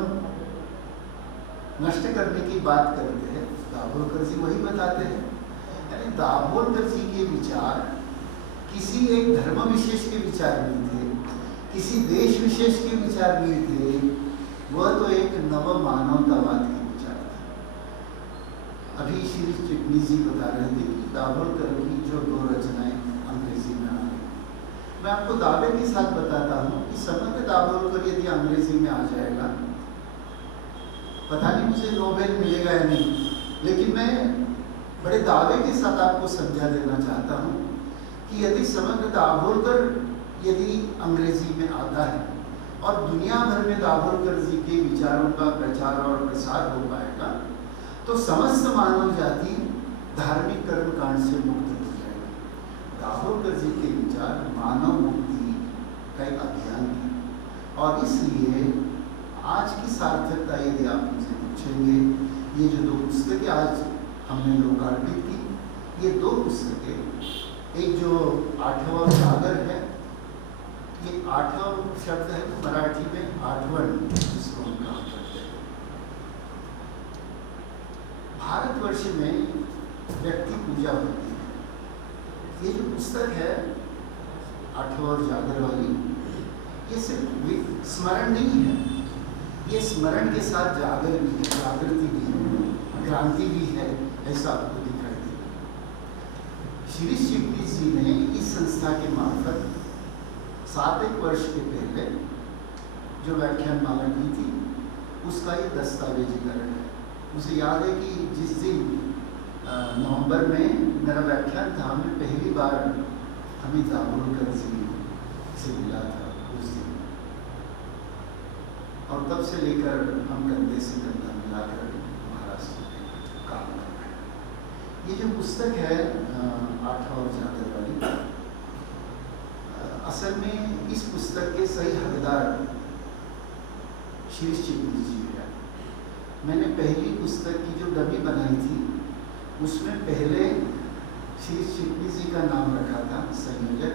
नष्ट करने की बात करते हैं, दाभोलकर जी वही बताते हैं। यानी दाभोलकर जी के विचार किसी एक धर्म विशेष के विचार नहीं थे, किसी देश विशेष के विचार नहीं थे, वह तो एक नव मानवतावाद के विचार थे। अभी श्री चिटनीस जी बता रहे थे कि दाभोलकर की जो 2 रचनाएं अंग्रेजी में आ गई। मैं आपको दावे के साथ बताता हूँ कि समग्र दाभोलकर यदि अंग्रेजी में आ जाएगा, पता नहीं मुझे नोबेल मिलेगा या नहीं, लेकिन मैं बड़े दावे के साथ आपको समझा देना चाहता हूँ कि यदि समग्र दाभोलकर यदि अंग्रेजी में आता है और दुनिया भर में दाभोलकर जी के विचारों का प्रचार और प्रसार हो पाएगा, तो समस्त मानव जाति धार्मिक कर्म कांड से मुक्त हो जाएगी। दाभोलकर जी के विचार मानव मुक्ति का एक अभियान थी और इसलिए आज की सार्थकता यदि आप मुझे पूछेंगे, ये जो दो पुस्तकें आज हमने लोकार्पित की, ये दो पुस्तकें, एक जो 8वां जागर है, ये 8वां शब्द है मराठी में आठवण, जिसको हम कहा करते हैं। भारतवर्ष में व्यक्ति पूजा होती है। ये जो पुस्तक है 8वां जागर वाली, ये सिर्फ स्मरण नहीं है, ये स्मरण के साथ जागर भी है, जागृति भी है, क्रांति भी है, ऐसा आपको दिखाई देगा। श्री चिटनीस जी ने इस संस्था के मार्फत 7 वर्ष के पहले जो व्याख्यानमाला की थी, उसका ये दस्तावेजीकरण है। मुझे याद है कि जिस दिन नवंबर में मेरा व्याख्यान था, हमने पहली बार अमित दाभोलकर जी से मिला था उस दिन, और तब से लेकर हम कंधे से कंधा मिलाकर महाराष्ट्र में काम कर रहे हैं। ये जो पुस्तक है 8वां जागर वाली, असल में इस पुस्तक के सही हकदार श्री चिटनीस जी है। मैंने पहली पुस्तक की जो डमी बनाई थी, उसमें पहले श्री चिटनीस जी का नाम रखा था संयोजक,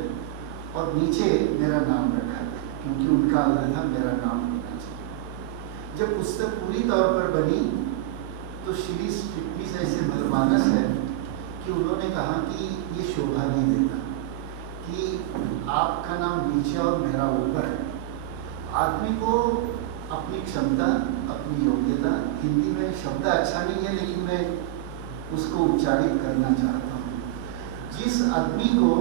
और नीचे मेरा नाम रखा था, क्योंकि उनका आग्रह था मेरा नाम होना चाहिए। जब पुस्तक पूरी तौर पर बनी तो श्री चिटनीस ऐसे मनमानस है कि उन्होंने कहा कि ये शोभा नहीं देता कि आपका नाम नीचे और मेरा ऊपर है। आदमी को अपनी क्षमता, अपनी योग्यता, हिंदी में शब्द अच्छा नहीं है लेकिन मैं उसको उच्चारित करना चाहता हूँ, जिस आदमी को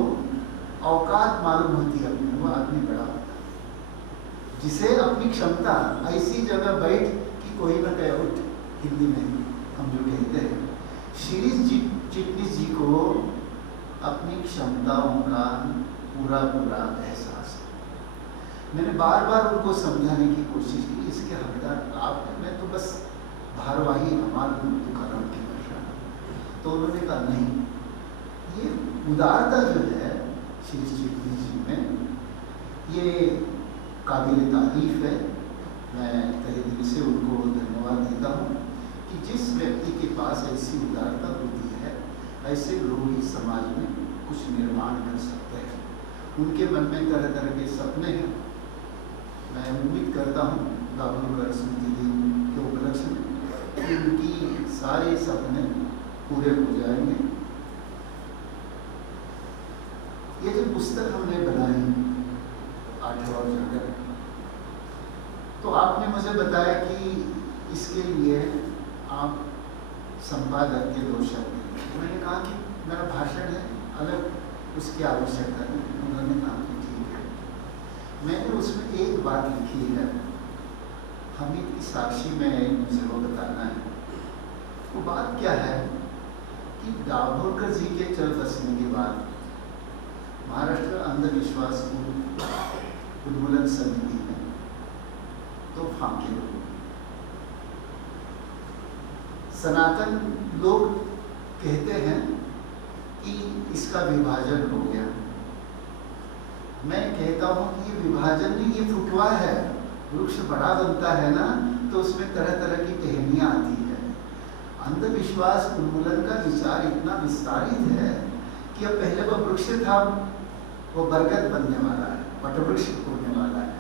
औकात मालूम होती है अपनी, वो आदमी बड़ा होता है। जिसे अपनी क्षमता ऐसी जगह बैठ कि कोई न कहे उठ, हिंदी में हम जो कहते हैं, श्री चिटनीस जी को अपनी क्षमताओं का पूरा एहसास है। मैंने बार बार उनको समझाने की कोशिश की, इसके हकदार आप हैं, मैं तो बस भारवाही हमारे तुकाराम की भाषा। तो उन्होंने कहा नहीं, ये उदारता जो है श्री चिटनीस जी में, ये काबिल तारीफ है। मैं तहे दिल से उनको धन्यवाद देता हूँ कि जिस व्यक्ति के पास ऐसी उदारता होती है, ऐसे लोग ही समाज में कुछ निर्माण कर सकते हैं। उनके मन में तरह तरह के सपने हैं। मैं उम्मीद करता हूँ दाभोलकर स्मृति दिन के उपलक्ष्य में कि उनकी सारे सपने पूरे हो जाएंगे। ये जो पुस्तक हमने बनाई 8वां जागर, तो आपने मुझे बताया कि इसके लिए आप संपादक के 2 शब्द, मैंने कहा कि मेरा भाषण है, अलग उसकी आवश्यकता नहीं। उन्होंने कहा कि ठीक है। मैंने उसमें एक बात लिखी है, हमीद की साक्षी में मुझे वो बताना है। वो बात क्या है कि दाभोलकर जी के चल बसने के बाद महाराष्ट्र अंधविश्वास उन्मूलन समिति में तो फांके लोग, सनातन लोग कहते हैं कि इसका विभाजन हो गया। मैं कहता हूँ कि ये विभाजन नहीं, ये फुटवा है। वृक्ष बड़ा बनता है ना, तो उसमें तरह तरह की टहनियाँ आती है। अंधविश्वास उन्मूलन का विचार इतना विस्तारित है कि अब पहले वो वृक्ष था, वो बरगद बनने वाला है, वटवृक्ष होने वाला है।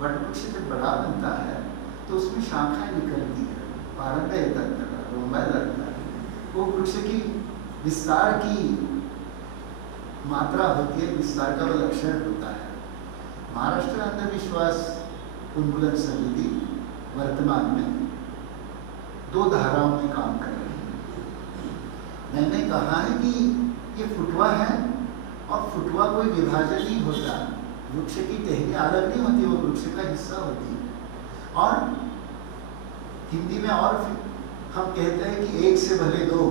वटवृक्ष जब बड़ा बनता है तो उसमें शाखाएं निकलती है, पारंगय लगता है, रोंबा लगता है। वो वृक्ष की विस्तार की मात्रा होती है, विस्तार का वो लक्षण होता है। महाराष्ट्र अंधविश्वास उन्मूलन समिति वर्तमान में 2 धाराओं में काम कर रही है। मैंने कहा है कि ये फुटवा है, और फुटवा कोई विभाजन नहीं होता। वृक्ष की टहनी अलग नहीं होती, वो वृक्ष का हिस्सा होती है। और हिंदी में और हम कहते हैं कि 1 से भले 2।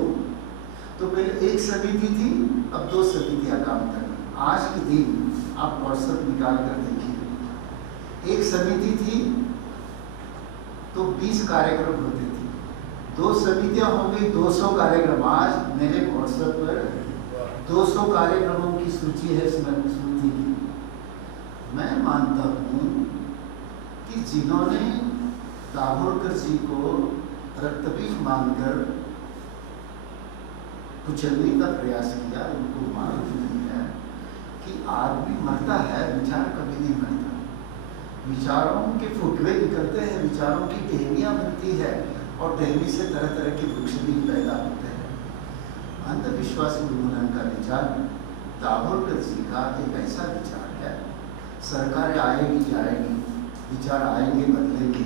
तो पहले 1 समिति थी, अब 2 समितियां काम कर रही। आज के दिन आप व्हाट्सएप निकाल कर देखिए, 1 समिति थी तो 20 कार्यक्रम होते थे, 2 समितियां हो गई, 200 कार्यक्रम। आज मेरे व्हाट्सएप पर 200 कार्यक्रमों की सूची है स्मृति की। मैं मानता हूँ कि जिन्होंने दाभोलकर जी को रक्तबीज मानकर कुचलने का प्रयास किया, उनको मालूम नहीं है कि आदमी मरता है, विचार कभी नहीं मरता। विचारों के फुटवे निकलते हैं, विचारों की टहनियाँ बनती है और टहनी से तरह तरह के वृक्ष भी पैदा होते हैं। अंधविश्वास उन्मूलन का विचार दाभोलकर जी का एक ऐसा विचार है। सरकारें आएगी जाएगी, विचार आएंगे बदलेंगे,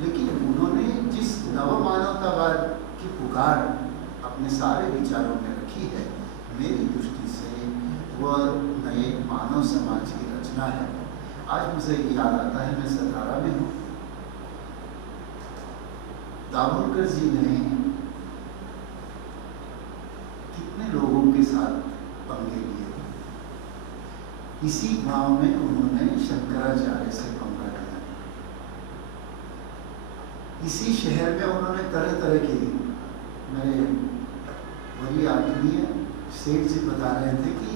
लेकिन उन्होंने जिस नव मानवतावाद की पुकार अपने सारे विचारों में रखी है, मेरी दृष्टि से वह नए मानव समाज की रचना है। आज मुझे याद आता है, मैं सतारा में हूँ, दाभोलकर जी ने कितने लोगों के साथ पंगे लिए। इसी गांव में उन्होंने शंकराचार्य से पंगा लिया। इसी शहर में उन्होंने तरह तरह के, मेरे वही आत्मीय सेठ जी बता रहे थे कि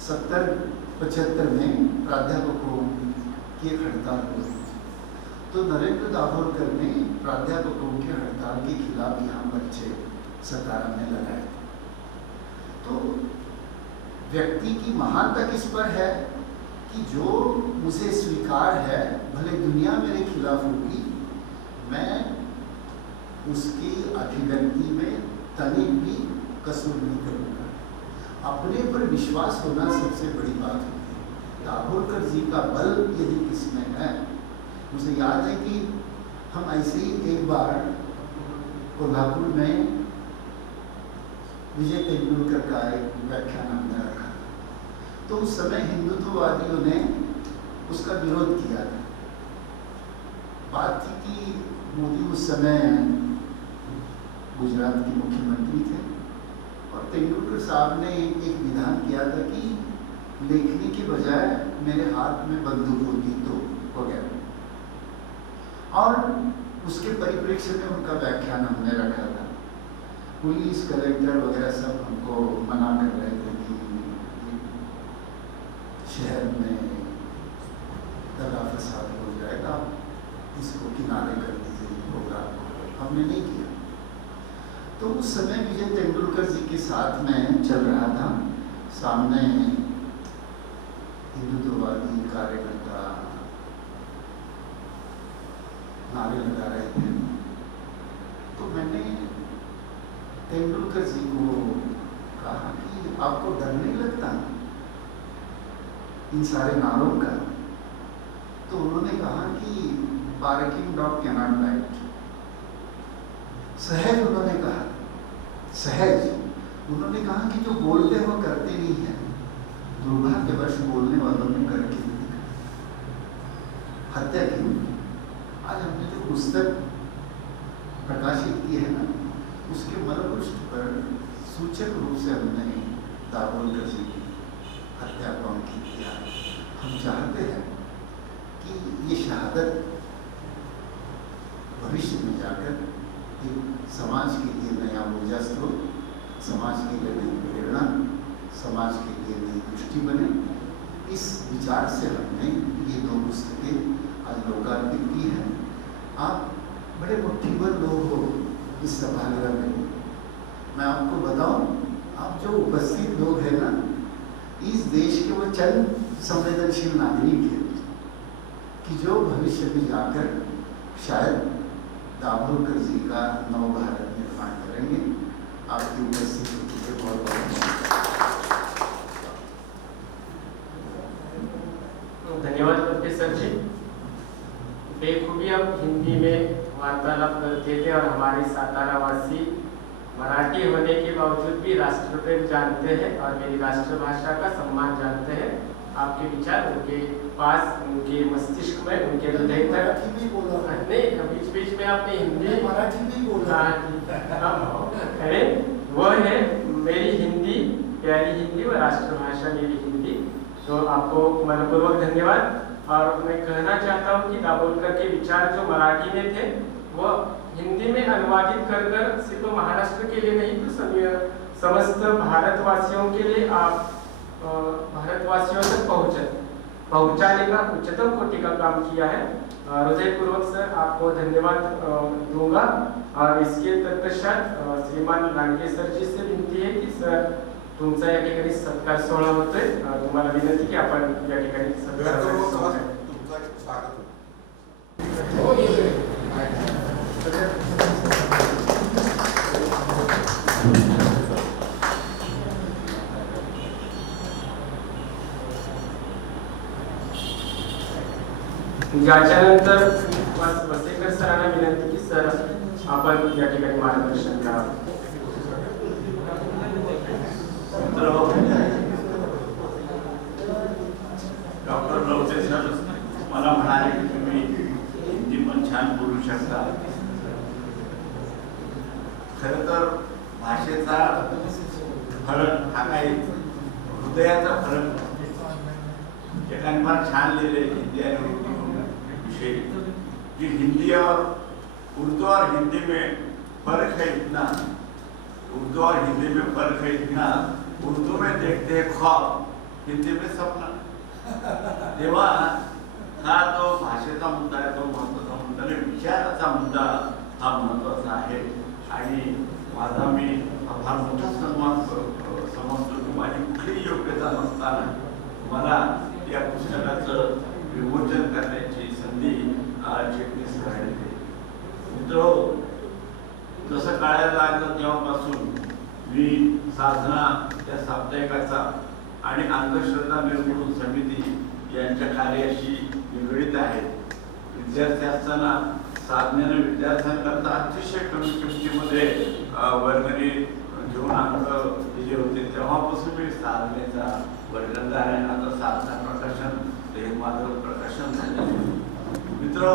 70-75 में प्राध्यापकों की हड़ताल हुई, तो नरेंद्र दाभोलकर ने प्राध्यापकों की हड़ताल के खिलाफ यहाँ पर्चे सतारा में लगाए। तो व्यक्ति की महानता किस पर है कि जो मुझे स्वीकार है, भले दुनिया मेरे खिलाफ होगी, मैं उसकी अभिव्यक्ति में तनिक भी कसूर नहीं करूँगा। अपने पर विश्वास होना सबसे बड़ी बात होती है। दाभोलकर जी का बल यदि किसमें है, मुझे याद है कि हम ऐसे ही एक बार कोल्हापुर में विजय तेंदुलकर का एक व्याख्यान हमने रखा, तो उस समय हिंदुत्ववादियों ने उसका विरोध किया था। बात थी कि मोदी उस समय गुजरात के मुख्यमंत्री थे और तेंदुलकर साहब ने एक विधान किया था कि लेखनी के बजाय मेरे हाथ में बंदूक होती तो हो गया। और उसके परिप्रेक्ष्य में उनका व्याख्यान हमने रखा था। पुलिस कलेक्टर वगैरह सब हमको मना कर रहे थे कि शहर में दगा फसाद हो जाएगा, इसको किनारे कर दीजिए प्रोग्राम को। हमने नहीं किया। तो उस समय विजय तेंदुलकर जी के साथ में चल रहा था, सामने हिंदुत्ववादी कार्यकर्ता नारे लगा रहे थे। तो मैंने तेंदुलकर जी को कहा कि आपको डर नहीं लगता इन सारे नारों का? तो उन्होंने कहा कि बार्किंग डॉग कैनॉट बाइट। सहज उन्होंने कहा, सहज उन्होंने कहा कि जो बोलते हैं वो करते नहीं है। दुर्भाग्यवश बोलने वालों ने करके हत्या की। आज हमने जो पुस्तक प्रकाशित की है ना, उसके मलपृष्ठ पर सूचक रूप से हमने दाभोलकर जी की हत्या को अंकित किया। हम चाहते हैं कि ये शहादत भविष्य में जाकर एक समाज के लिए नया ऊर्जा स्रोत, समाज के लिए नई प्रेरणा, समाज के लिए नई दृष्टि बने। इस विचार से हमने ये 2 पुस्तकें आज लोकार्पित की हैं। आप बड़े मुट्ठीभर लोग हो इस सभागृह में। मैं आपको बताऊं, आप जो उपस्थित लोग हैं ना, इस देश के वो चंद संवेदनशील नागरिक हैं कि जो भविष्य में जाकर शायद दाभोलकर जी का नव भारत निर्माण करेंगे। आपकी उपस्थिति के लिए बहुत बहुत धन्यवाद प्रोफेसर जी। बेखूबी हम हिंदी में वार्तालाप करते थे और हमारे सातारा वासी मराठी होने के बावजूद भी राष्ट्रप्रेम जानते हैं और मेरी राष्ट्रभाषा का सम्मान जानते हैं। आपके विचार उनके पास, उनके मस्तिष्क में, उनके हृदय तक नहीं, बीच बीच में आपने हिंदी मराठी में बोला। अरे वो है मेरी हिंदी, प्यारी हिंदी व राष्ट्रभाषा मेरी हिंदी। तो आपको मनपूर्वक धन्यवाद। और मैं कहना चाहता हूँ कि दाभोलकर के विचार जो मराठी में थे व हिंदी में अनुवादित कर सिर्फ महाराष्ट्र के लिए नहीं तो समस्त भारतवासियों के लिए आप भारतवासियों तक पहुंचाने का उच्चतम कोटि का काम किया है। हृदयपूर्वक सर आपको धन्यवाद दूंगा। और इसके तत्पश्चात श्रीमान लांडगे सर जी से विनंती आहे की सर तुमचा या ठिकाणी सत्कार सोहळा होतोय। तुम्हाला विनंती की आपण या ठिकाणी सत्कार सोहळा तुमचं स्वागत. ज्याच्यानंतर वसेकर सरांना विनंती की सर आपण या ठिकाणी मार्गदर्शन करावं। डॉक्टर लवते सर मला म्हणाले की तुम्ही हिंदी पण छान बोलू शकता। खरं तर भाषेचा फरक हा काही हृदयाचा फरक एकाने फार छान लिहिले हिंदी आणि उर्दू विषय कि हिंदी और उर्दू और हिंदी में फर्क है इतना, उर्दू और हिंदी में फर्क है इतना, उर्दू में देखते हैं ख्वाब, हिंदी में सपना। तेव्हा हा तो भाषेचा मुद्दा आहे, तो महत्त्वाचा मुद्दा आणि विचाराचा मुद्दा हा महत्त्वाचा आहे। आणि माझा मी फार मोठा सन्मान समजतो की माझी कुठलीही योग्यता नसताना मला या पुस्तकाचं विमोचन करण्याची संधी चिटणीस मिळाली। मित्रो, जसं कळायला लागलं तेव्हापासून मी साधना या साप्ताहिकाचा आणि अंधश्रद्धा निर्मूलन समिती यांच्या कार्याशी निगडीत आहे। विद्यार्थी असताना साधनेने विद्यार्थ्यांकरता अतिशय कमी किमतीमध्ये वर्गणी घेऊन अंक दिले होते। तेव्हापासून मी साधनेचा वर्गणदार आहे। आता साधना प्रकाशन हे माझं प्रकाशन झालेलं। मित्रो,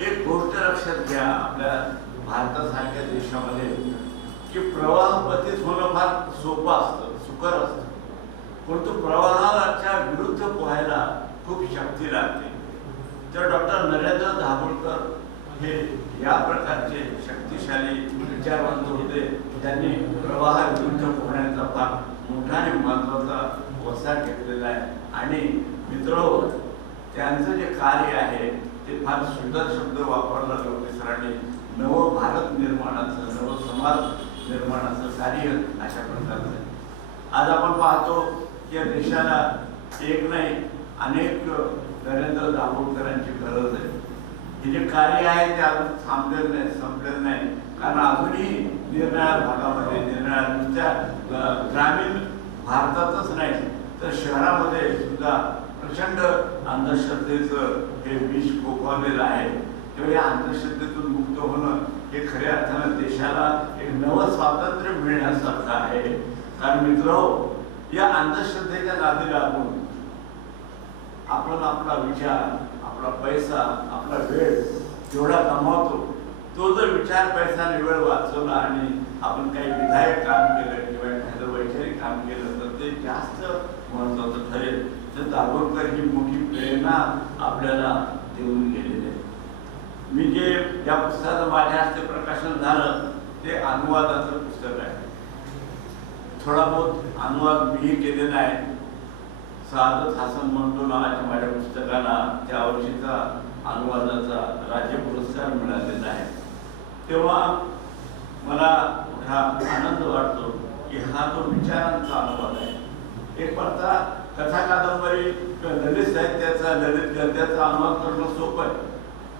एक गोष्ट लक्षात घ्या आपल्या भारतासारख्या देशामध्ये की प्रवाहपतीत होणं फार सोपं असतं, सुकर असतं, परंतु प्रवाहाच्या विरुद्ध पोहायला खूप शक्ती लागते। तर डॉक्टर नरेंद्र दाभोळकर हे या प्रकारचे शक्तिशाली विचारवंत होते, त्यांनी प्रवाहाविरुद्ध पोहण्याचा फार मोठा आणि महत्त्वाचा वसा घेतलेला आहे। आणि मित्रो, त्यांचं जे कार्य आहे ते फार सुंदर शब्द वापरला लवते सरांनी, नव भारत निर्माणाचं, नव समाज निर्माणाचं कार्य अशा प्रकारचं। आज आपण पाहतो की या देशाला एक नाही अनेक नरेंद्र दाभोळकरांची गरज आहे। हे जे कार्य आहे ते अजून थांबलेलं नाही, संपलेलं नाही, कारण अजूनही निरनिराळ्या भागामध्ये, निरनिराळ्या ग्रामीण भारतातच नाही तर शहरामध्ये सुद्धा प्रचंड अंधश्रद्धेचं हे विष कोफावलेलं आहे। तेव्हा या अंधश्रद्धेतून मुक्त होणं हे खऱ्या अर्थानं देशाला एक नवं स्वातंत्र्य मिळण्यासारखं आहे। कारण मित्रो, या अंधश्रद्धेच्या नादी लागून आपण आपला विचार, आपला पैसा, आपला वेळ जेवढा कमावतो, तो जर विचार, पैसा आणि वेळ वाचवला आणि आपण काही विधायक काम केलं किंवा एखादं वैचारिक काम केलं तर ते जास्त महत्त्वाचं ठरेल। तर दाभोळकर ही मोठी प्रेरणा आपल्याला देऊन गेलेली आहे। मी जे या पुस्तकाचं माझ्या हस्ते प्रकाशन झालं ते अनुवादाचं पुस्तक आहे। थोडा बहुत अनुवाद मीही केलेला आहे। सादत हासन म्हणतो नावाच्या माझ्या पुस्तकाला त्या वर्षीचा अनुवादाचा राज्य पुरस्कार मिळालेला आहे। तेव्हा मला मोठा आनंद वाटतो की हा जो विचारांचा अनुवाद आहे। एक प्रथा कथा कादंबरी ललित साहित्याचा, ललित गद्याचा अनुवाद करणं सोपं आहे,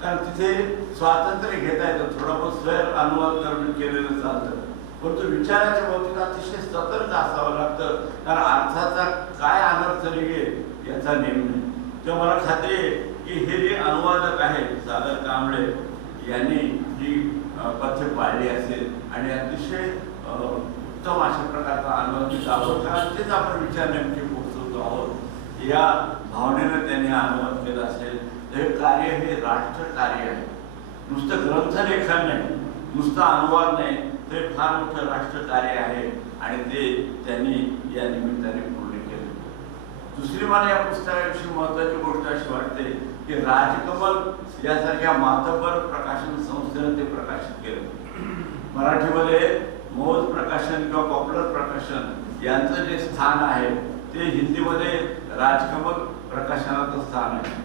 कारण तिथे स्वातंत्र्य घेता येतं, थोडा बहुत स्वैर अनुवाद करणं केलेलं चालतं, परंतु विचाराच्या बाबतीत अतिशय सतर्क असावं लागतं, कारण अर्थाचा काय अनर्थ निघेल याचा नेम नाही। तेव्हा मला खात्री आहे की हे जे अनुवादक आहेत सागर कांबळे यांनी जी पथ्य पाळली असेल आणि अतिशय उत्तम अशा प्रकारचा अनुवाद दाभोळकरांचेच आपण विचार नेमके पोहोचवतो आहोत या भावनेनं त्यांनी अनुवाद केला असेल तर हे कार्य हे राष्ट्र कार्य आहे। नुसतं ग्रंथलेखन नाही, नुसतं अनुवाद नाही, ते फार मोठं राष्ट्रकार्य आहे आणि ते त्यांनी या निमित्ताने पूर्ण केले। दुसरी मला या पुस्तकाविषयी महत्त्वाची गोष्ट अशी वाटते की राजकमल यासारख्या मातबर प्रकाशन संस्थेनं ते प्रकाशित केलं. मराठीमध्ये मौज प्रकाशन किंवा पॉप्युलर प्रकाशन यांचं जे स्थान आहे ते हिंदीमध्ये राजकमल प्रकाशनाचं स्थान आहे.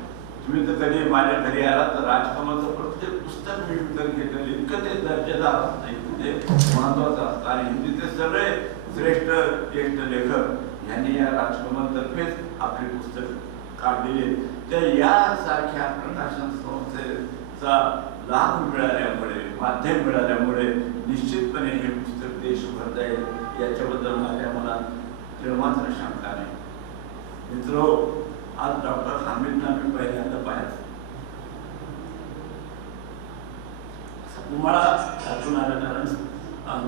तुम्ही तर कधी माझ्या घरी आला तर राजकमलचं प्रत्येक पुस्तक मी विकत घेतलेलं, इतकं ते दर्जेदार असतं, इतकं ते महत्वाचं असतं. आणि हिंदीचे सगळे श्रेष्ठ ज्येष्ठ लेखक यांनी या राजकमलतर्फेच आपली पुस्तक काढलेली. तर यासारख्या प्रकाशन संस्थेचा लाभ मिळाल्यामुळे, माध्यम मिळाल्यामुळे निश्चितपणे हे पुस्तक देशभर जाईल याच्याबद्दल माझ्या मनात निर्मात्र शंका नाही. मित्रो, आज डॉक्टर हामिदना मी पहिल्यांदा पाहिलं. तुम्हाला त्यातून आलं कारण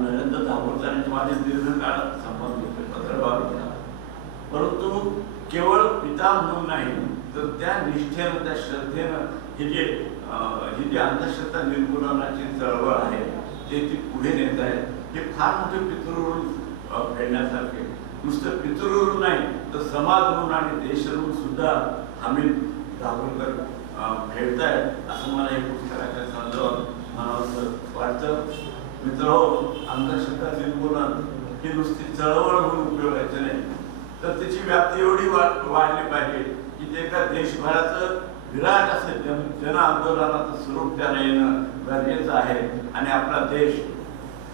नरेंद्र दाभोळकरांचे माझे दीर्घकाळ संबंध होते पत्रकारिता, परंतु केवळ पिता म्हणून नाही तर त्या निष्ठेनं, त्या श्रद्धेनं ही जी अंधश्रद्धा निर्मूलनाची चळवळ आहे ते ती पुढे नेत आहे. हे फार मोठे पितृऋण फेडण्यासारखे. नुसतं पितृऋण नाही तर समाज ऋण आणि देश ऋण सुद्धा हामिद दाभोळकर फेडतायत असं मला हे पुस्तकाच्या संदर्भात म्हणावंसं वाटतं. मित्रहो, अंधश्रद्धा निर्मूलन ही नुसती चळवळ म्हणून उपयोगायची नाही, तर त्याची व्याप्ती एवढी वाढली पाहिजे की ते एका देशभराचं विराट असं जन आंदोलनाचं स्वरूप त्याला येणं गरजेचं आहे. आणि आपला देश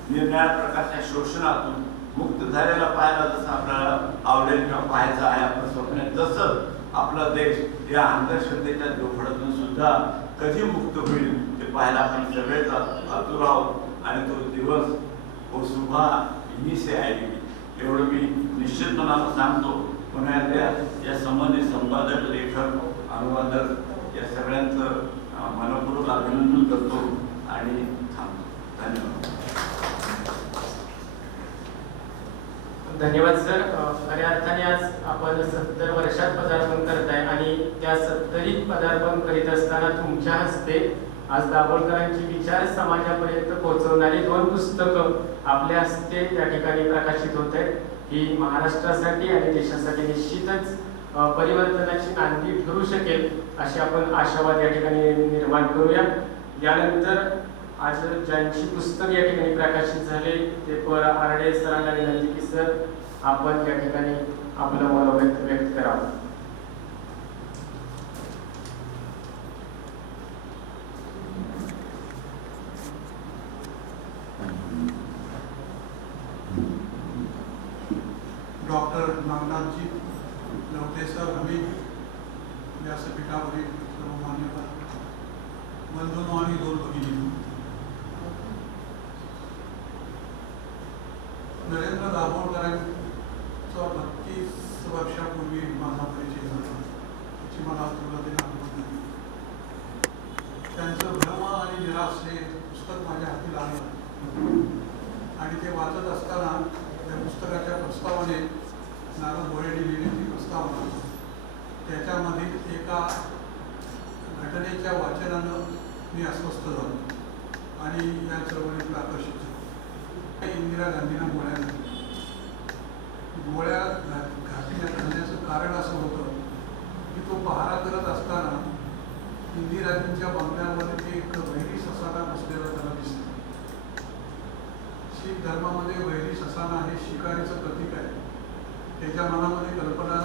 निरनिराळ्या प्रकारच्या शोषणातून मुक्त झालेला पाहायला जसं आपल्याला आवडेल किंवा पाहायचं आहे आपलं स्वप्न, तसं आपला देश या अंधश्रद्धेच्या जोखडातून सुद्धा कधी मुक्त होईल ते पाहायला आपण सगळेच आतुर आहोत. आणि तो दिवस वो सुबह इन्हीं से आएगी एवढं मी निश्चित मनाला सांगतो. पुण्यातल्या या संबंधित संपादक, लेखक, अनुवादक या सगळ्यांचं मनपूर्वक अभिनंदन करतो आणि थांबतो. धन्यवाद. धन्यवाद सर. खऱ्या अर्थाने आज आपण 70 वर्षात पदार्पण करताय आणि त्या 70रीत पदार्पण करीत असताना तुमच्या हस्ते आज दाभोळकरांची विचार समाजापर्यंत पोहोचवणारी 2 पुस्तकं आपल्या हस्ते त्या ठिकाणी प्रकाशित होत आहेत. ही महाराष्ट्रासाठी आणि देशासाठी निश्चितच परिवर्तनाची नांदी ठरू शकेल अशी आपण आशावाद या ठिकाणी निर्माण करूया. यानंतर आज ज्यांची पुस्तक या ठिकाणी प्रकाशित झाले ते आरडे सरांना विनंती की सर आपण या ठिकाणी आपलं मनोगत व्यक्त करावं. डॉक्टर नागनाथजी लवटे सर, हमीद व्यासपीठावरील सर्व मान्यवर बंधूंनो आणि 2 भगिनी, नरेंद्र दाभोळकरांचा 32 वर्षापूर्वी माझा परिचय झाला. त्याची मला तुलनेने आठवण नाही. त्यांचं भ्रम आणि निराश हे पुस्तक माझ्या हाती आलं आणि ते वाचत असताना त्या पुस्तकाच्या प्रस्तावाने नारद भोळेंनी लिहिलेली प्रस्तावना, त्याच्यामधील एका घटनेच्या वाचनानं मी अस्वस्थ झालो आणि या चळवळीत आकर्षित झालो. इंदिरा गांधींना गोळ्या घालण्याचं कारण असं होतं की तो पहारा करत असताना इंदिराजींच्या बंगल्यामध्ये एक वैरी ससाना बसलेला त्याला दिसला. शीख धर्मामध्ये वैरी ससाना हे शिकारीचं प्रतीक आहे. त्याच्या मनामध्ये कल्पना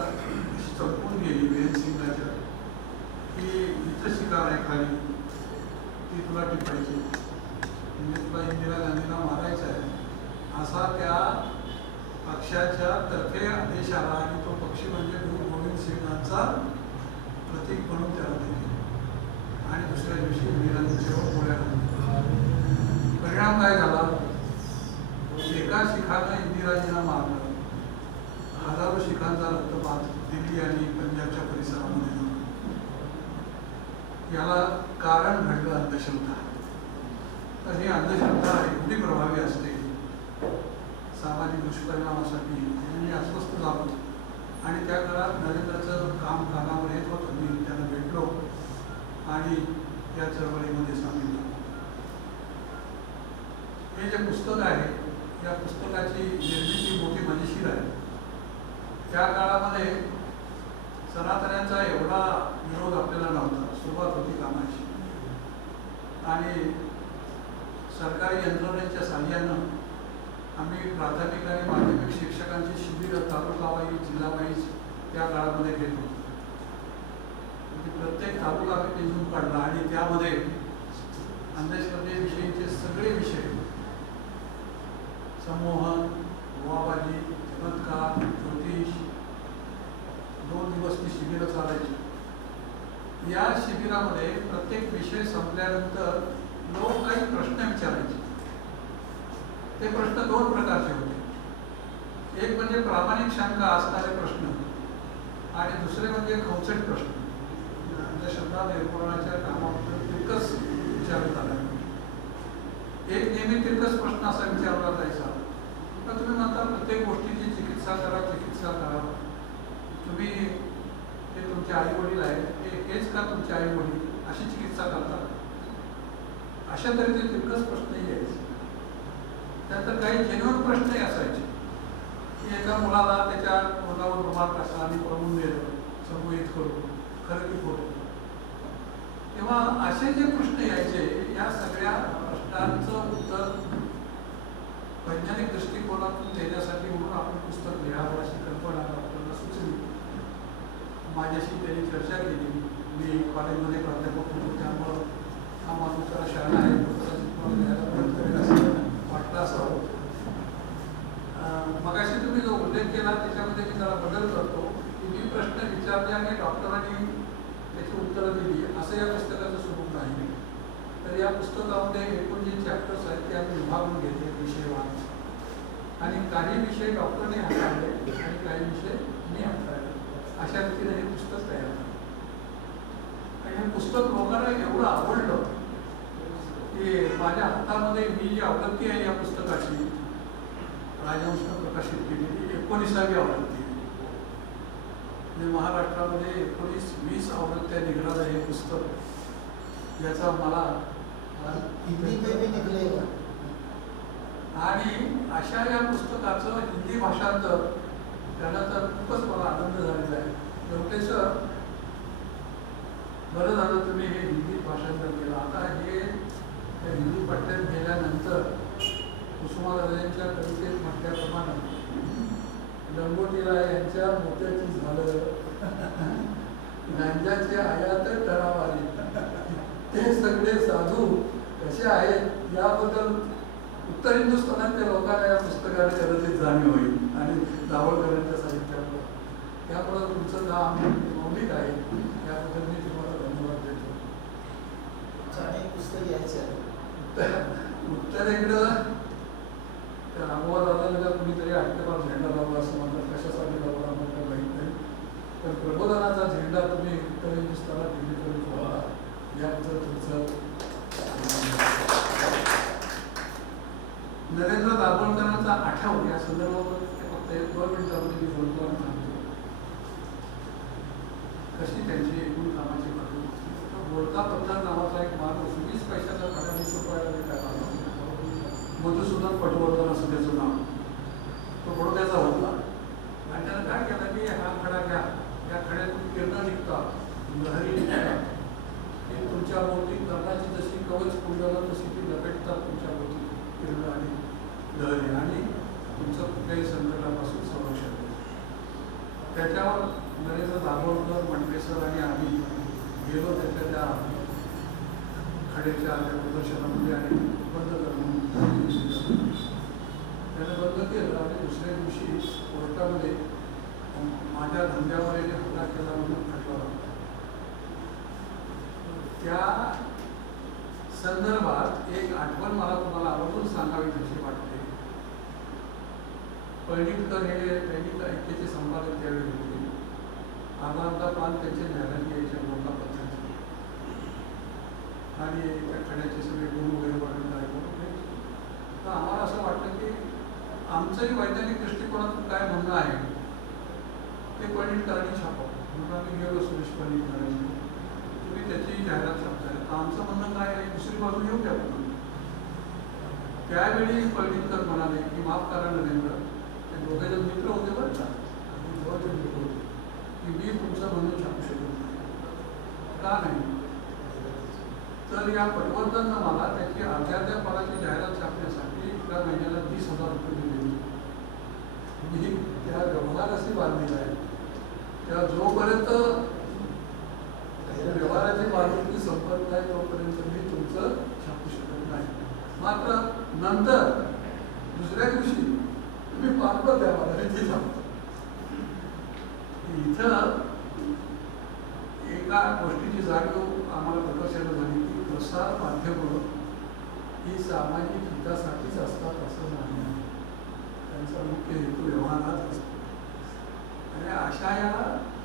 चमकून गेली वेनसिंगच्या की इथं शिकार आहे खाली, ती तुला टिपायची, म्हणजे तुला इंदिरा गांधींना मारायचं आहे असा त्या पक्षाच्या तर्फे आदेश आला. आणि तो पक्षी म्हणजे गुरु गोविंद सिंगांचा प्रतीक म्हणून त्याला दिले आणि दुसऱ्या दिवशी इंदिराजींच्यावर गोळ्या घालल्या. परिणाम काय झाला? एका शिखानं इंदिराजींना मारलं, हजारो शिखांचा रक्तपात दिल्ली आणि पंजाबच्या परिसरामध्ये झाला. याला कारण घडलं अंधश्रद्धा. तर ही अंधश्रद्धा एवढी प्रभावी असते सामाजिक दुष्परिणामासाठी. मी अस्वस्थ झालो आणि त्या काळात नरेंद्रचं काम कानावर येत होतं. मी त्यांना भेटलो आणि या चळवळीमध्ये सामील झालो. हे जे पुस्तक आहे या पुस्तकाची निर्मिती मोठी मजेशीर आहे. त्या काळामध्ये सनातन्यांचा एवढा विरोध आपल्याला नव्हता. सुरुवात होती कामाची आणि सरकारी यंत्रणेच्या साहाय्यानं आम्ही प्राथमिक आणि माध्यमिक शिक्षकांची शिबिरं तालुकावाईज जिल्हावाईज त्या काळामध्ये घेत होतो. म्हणजे प्रत्येक तालुका आम्ही पिंजून काढला आणि त्यामध्ये अंधश्रद्धेविषयीचे सगळे विषय, संमोहन, बुवाबाजी, चमत्कार, ज्योतिष, 2 दिवस ती शिबिरं चालायची. या शिबिरामध्ये प्रत्येक विषय संपल्यानंतर लोक काही प्रश्न विचारायचे. ते प्रश्न 2 प्रकारचे होते. एक म्हणजे प्रामाणिक शंका असणारे प्रश्न आणि दुसरे म्हणजे खवचट प्रश्न. अंधश्रद्धा निर्मूलनाच्या कामाबद्दल तिरकस विचारण्यात आला. एक नेहमी तिरकस प्रश्न असा विचारला जायचा का तुम्ही म्हणता प्रत्येक गोष्टीची चिकित्सा करा, चिकित्सा करा, तुम्ही हे तुमचे आई वडील आहेत, हेच का तुमचे आई वडील अशी चिकित्सा करतात? अशा तऱ्हेचे तिरकस प्रश्नही यायचे. त्यानंतर काही जेन्युइन प्रश्नही असायचे की एका मुलाला त्याच्या तोंडावर रुमाल कसा आणि पळवून दिलं संमोहित करून, खरं की खोटं. तेव्हा असे जे प्रश्न यायचे, या सगळ्या प्रश्नांचं उत्तर वैज्ञानिक दृष्टिकोनातून देण्यासाठी म्हणून आपण पुस्तक लिहावं अशी कल्पना आपल्याला सुचली. माझ्याशी त्यांनी चर्चा केली. मी कॉलेजमध्ये प्राध्यापक होतो, त्यामुळं हा माणूस जरा शहाणा आहे, लिहायला मदत करेल असं वाटलं असावं. मगाशी तुम्ही जो उल्लेख केला त्याच्यामध्ये मी जरा बदल करतो की मी प्रश्न विचारले आणि डॉक्टरांनी त्याची उत्तरं दिली, असं या पुस्तकाचं स्वरूप नाही. तर या पुस्तकामध्ये एकूण जे चॅप्टर्स आहेत ते आम्ही विभागून घेतले विषयवार आणि काही विषय डॉक्टरने हाताळले आणि काही विषय मी हाताळले. अशा रीतीने हे पुस्तक तयार झालं. आणि हे पुस्तक लोकांना एवढं आवडलं की माझ्या हातामध्ये मी जी आवृत्ती आहे या पुस्तकाची राजहंसनं प्रकाशित केलेली 19वी आवृत्ती. महाराष्ट्रामध्ये 19-20 आवृत्त्या निघणारं हे पुस्तक, याचा मला हिंदी में भी निकलेगा. आणि अशा या पुस्तकाचं हिंदी भाषांतर करण्याचा खूपच मला आनंद झालेला आहे. लोकेश सर, बरं झालं तुम्ही हे हिंदी भाषांतर केलं. आता हे हिंदी पठ्यात गेल्यानंतर कुसुमाग्रजांच्या कवितेत म्हटल्याप्रमाणे लंगोटीला यांच्या मोत्याची झालं गांजाचे आयात ठरावाले, ते सगळे साधू कसे आहेत याबद्दल उत्तर हिंदुस्थानातल्या लोकांना या पुस्तकाने कदाचित जाणीव होईल आणि दाभोळकरांच्या साहित्यामुळे. त्यामुळे तुमचं काम मौलिक आहे, त्याबद्दल मी तुम्हाला धन्यवाद देतो. पुस्तक यायचं उत्तरेकडं त्या रामोबा दादाला कुणीतरी आठ्यपार झेंडा लावला असं म्हणतात. कशासाठी लावला आम्हाला माहीत नाही, पण प्रबोधनाचा झेंडा तुम्ही उत्तर हिंदुस्थानात दिल्लीकडे ठेवला याबद्दल तुमचं. नरेंद्र दाभोळकरांचा आठव या संदर्भावर फक्त 1-2 मिनिटांमध्ये मी बोलतो आणि सांगतो कशी त्यांची एकूण कामाची पद्धत. बोलता पद्धत नावाचा एक माणूस 20 पैशाचा खडा 20 रुपयाला विकायला आला. मधुसूदन पटवर्धन असं त्याचं नाव. तो बडोद्याचा होता आणि त्यानं काय केलं की हा खडा घ्या, या खड्यातून किरणं निघतात, लहरी निघतात, की तुमच्या भोवती कर्णाची जशी कवच कुंडलं तशी ती लपेटतात तुमच्या भोवती किरणं आणि लहरी, आणि तुमचं कुठल्याही संकटापासून संरक्षण होतं. त्याच्यावर नरेंद्र दाभोळकर, मंडलेसर आणि आम्ही गेलो त्याच्या त्या खड्याच्या प्रदर्शनामध्ये आणि बंद करून त्यानं बंद केलं. आणि दुसऱ्या दिवशी कोर्टामध्ये माझ्या धंद्यावर एक हल्ला केला म्हणून खटला. त्या संदर्भात एक आठवण मला तुम्हाला आवर्जून सांगावी अशी वाटते. पळणीकर हे दैनिक ऐक्याचे संपादक त्यावेळी होते. आम्हाला पान त्यांचे न्यायालयात यायच्या लोका पद्धती आणि त्या खड्याचे सगळे गुण वगैरे वाढून राहिले. तर आम्हाला असं वाटलं की आमचंही वैज्ञानिक दृष्टिकोनातून काय म्हणणं आहे ते पळणीकरांनी छापावं. म्हणून आम्ही गेलो सुरेश पळणीकरांनी, तुम्ही त्याची जाहिरात छापताय. तर आमचं म्हणणं काय आहे, दुसरी बाजू येऊ द्या. त्यावेळी पळणीकर म्हणाले की माफ करा नरेंद्र, ते दोघे जण मित्र होते बरं का, की मी तुमचं म्हणणं असताना मला त्याची अर्ध्या पदाची जाहिरात छापण्यासाठी एका महिन्याला 30,000 रुपये दिले. मी त्या व्यवहाराशी बांधलेला आहे. त्या जोपर्यंत व्यवहाराची बांधिलकी संपत नाही तोपर्यंत मी तुमचं छापू शकत नाही. मात्र नंतर दुसऱ्या दिवशी तुम्ही पाठवत द्या मला, मी ते छापतो. इथं एका गोष्टीची जाणीव आम्हाला प्रकर्षानं झाली की प्रसार माध्यमं ही सामाजिक हितासाठीच असतात असं नाही. त्यांचा मुख्य हेतू व्यवहारात असतो. आणि अशा या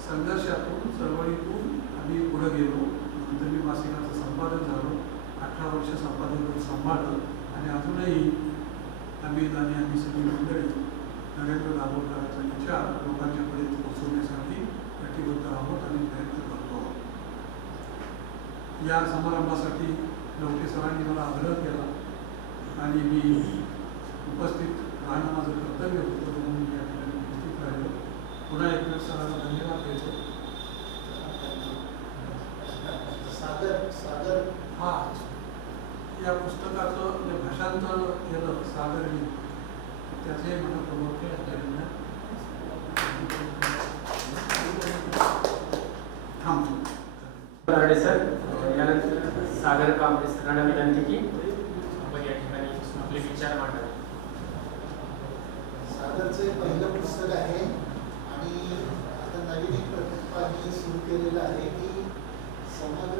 संघर्षातून चळवळीतून आम्ही पुढे गेलो. नंतर मी मासिकाचं संपादक झालो. 18 वर्ष संपादक सांभाळलं. आणि अजूनही आम्ही सगळी मंडळी नरेंद्र दाभोळकरांचा विचार लोकांच्यापर्यंत पोहोचवण्यासाठी कटिबद्ध आहोत आणि प्रयत्न करतो आहोत. या समारंभासाठी लवटे सरांनी मला आग्रह केला आणि मी उपस्थित राहणं माझं कर्तव्य होतं म्हणून मी या ठिकाणी उपस्थित राहिलो. पुन्हा एकदा सरांना धन्यवाद देतो. सागर हा या पुस्तकाचं जे भाषांतर केलं सागरने, त्याचे मला प्रमुख थांबतो. सर यानंतर सागर कांबळे सरांना विनंती की आपण या ठिकाणी आपले विचार मांडावे. सागरचे पहिलं पुस्तक आहे आणि आता नवीन एक प्रकल्प आम्ही सुरू केलेला आहे की समग्र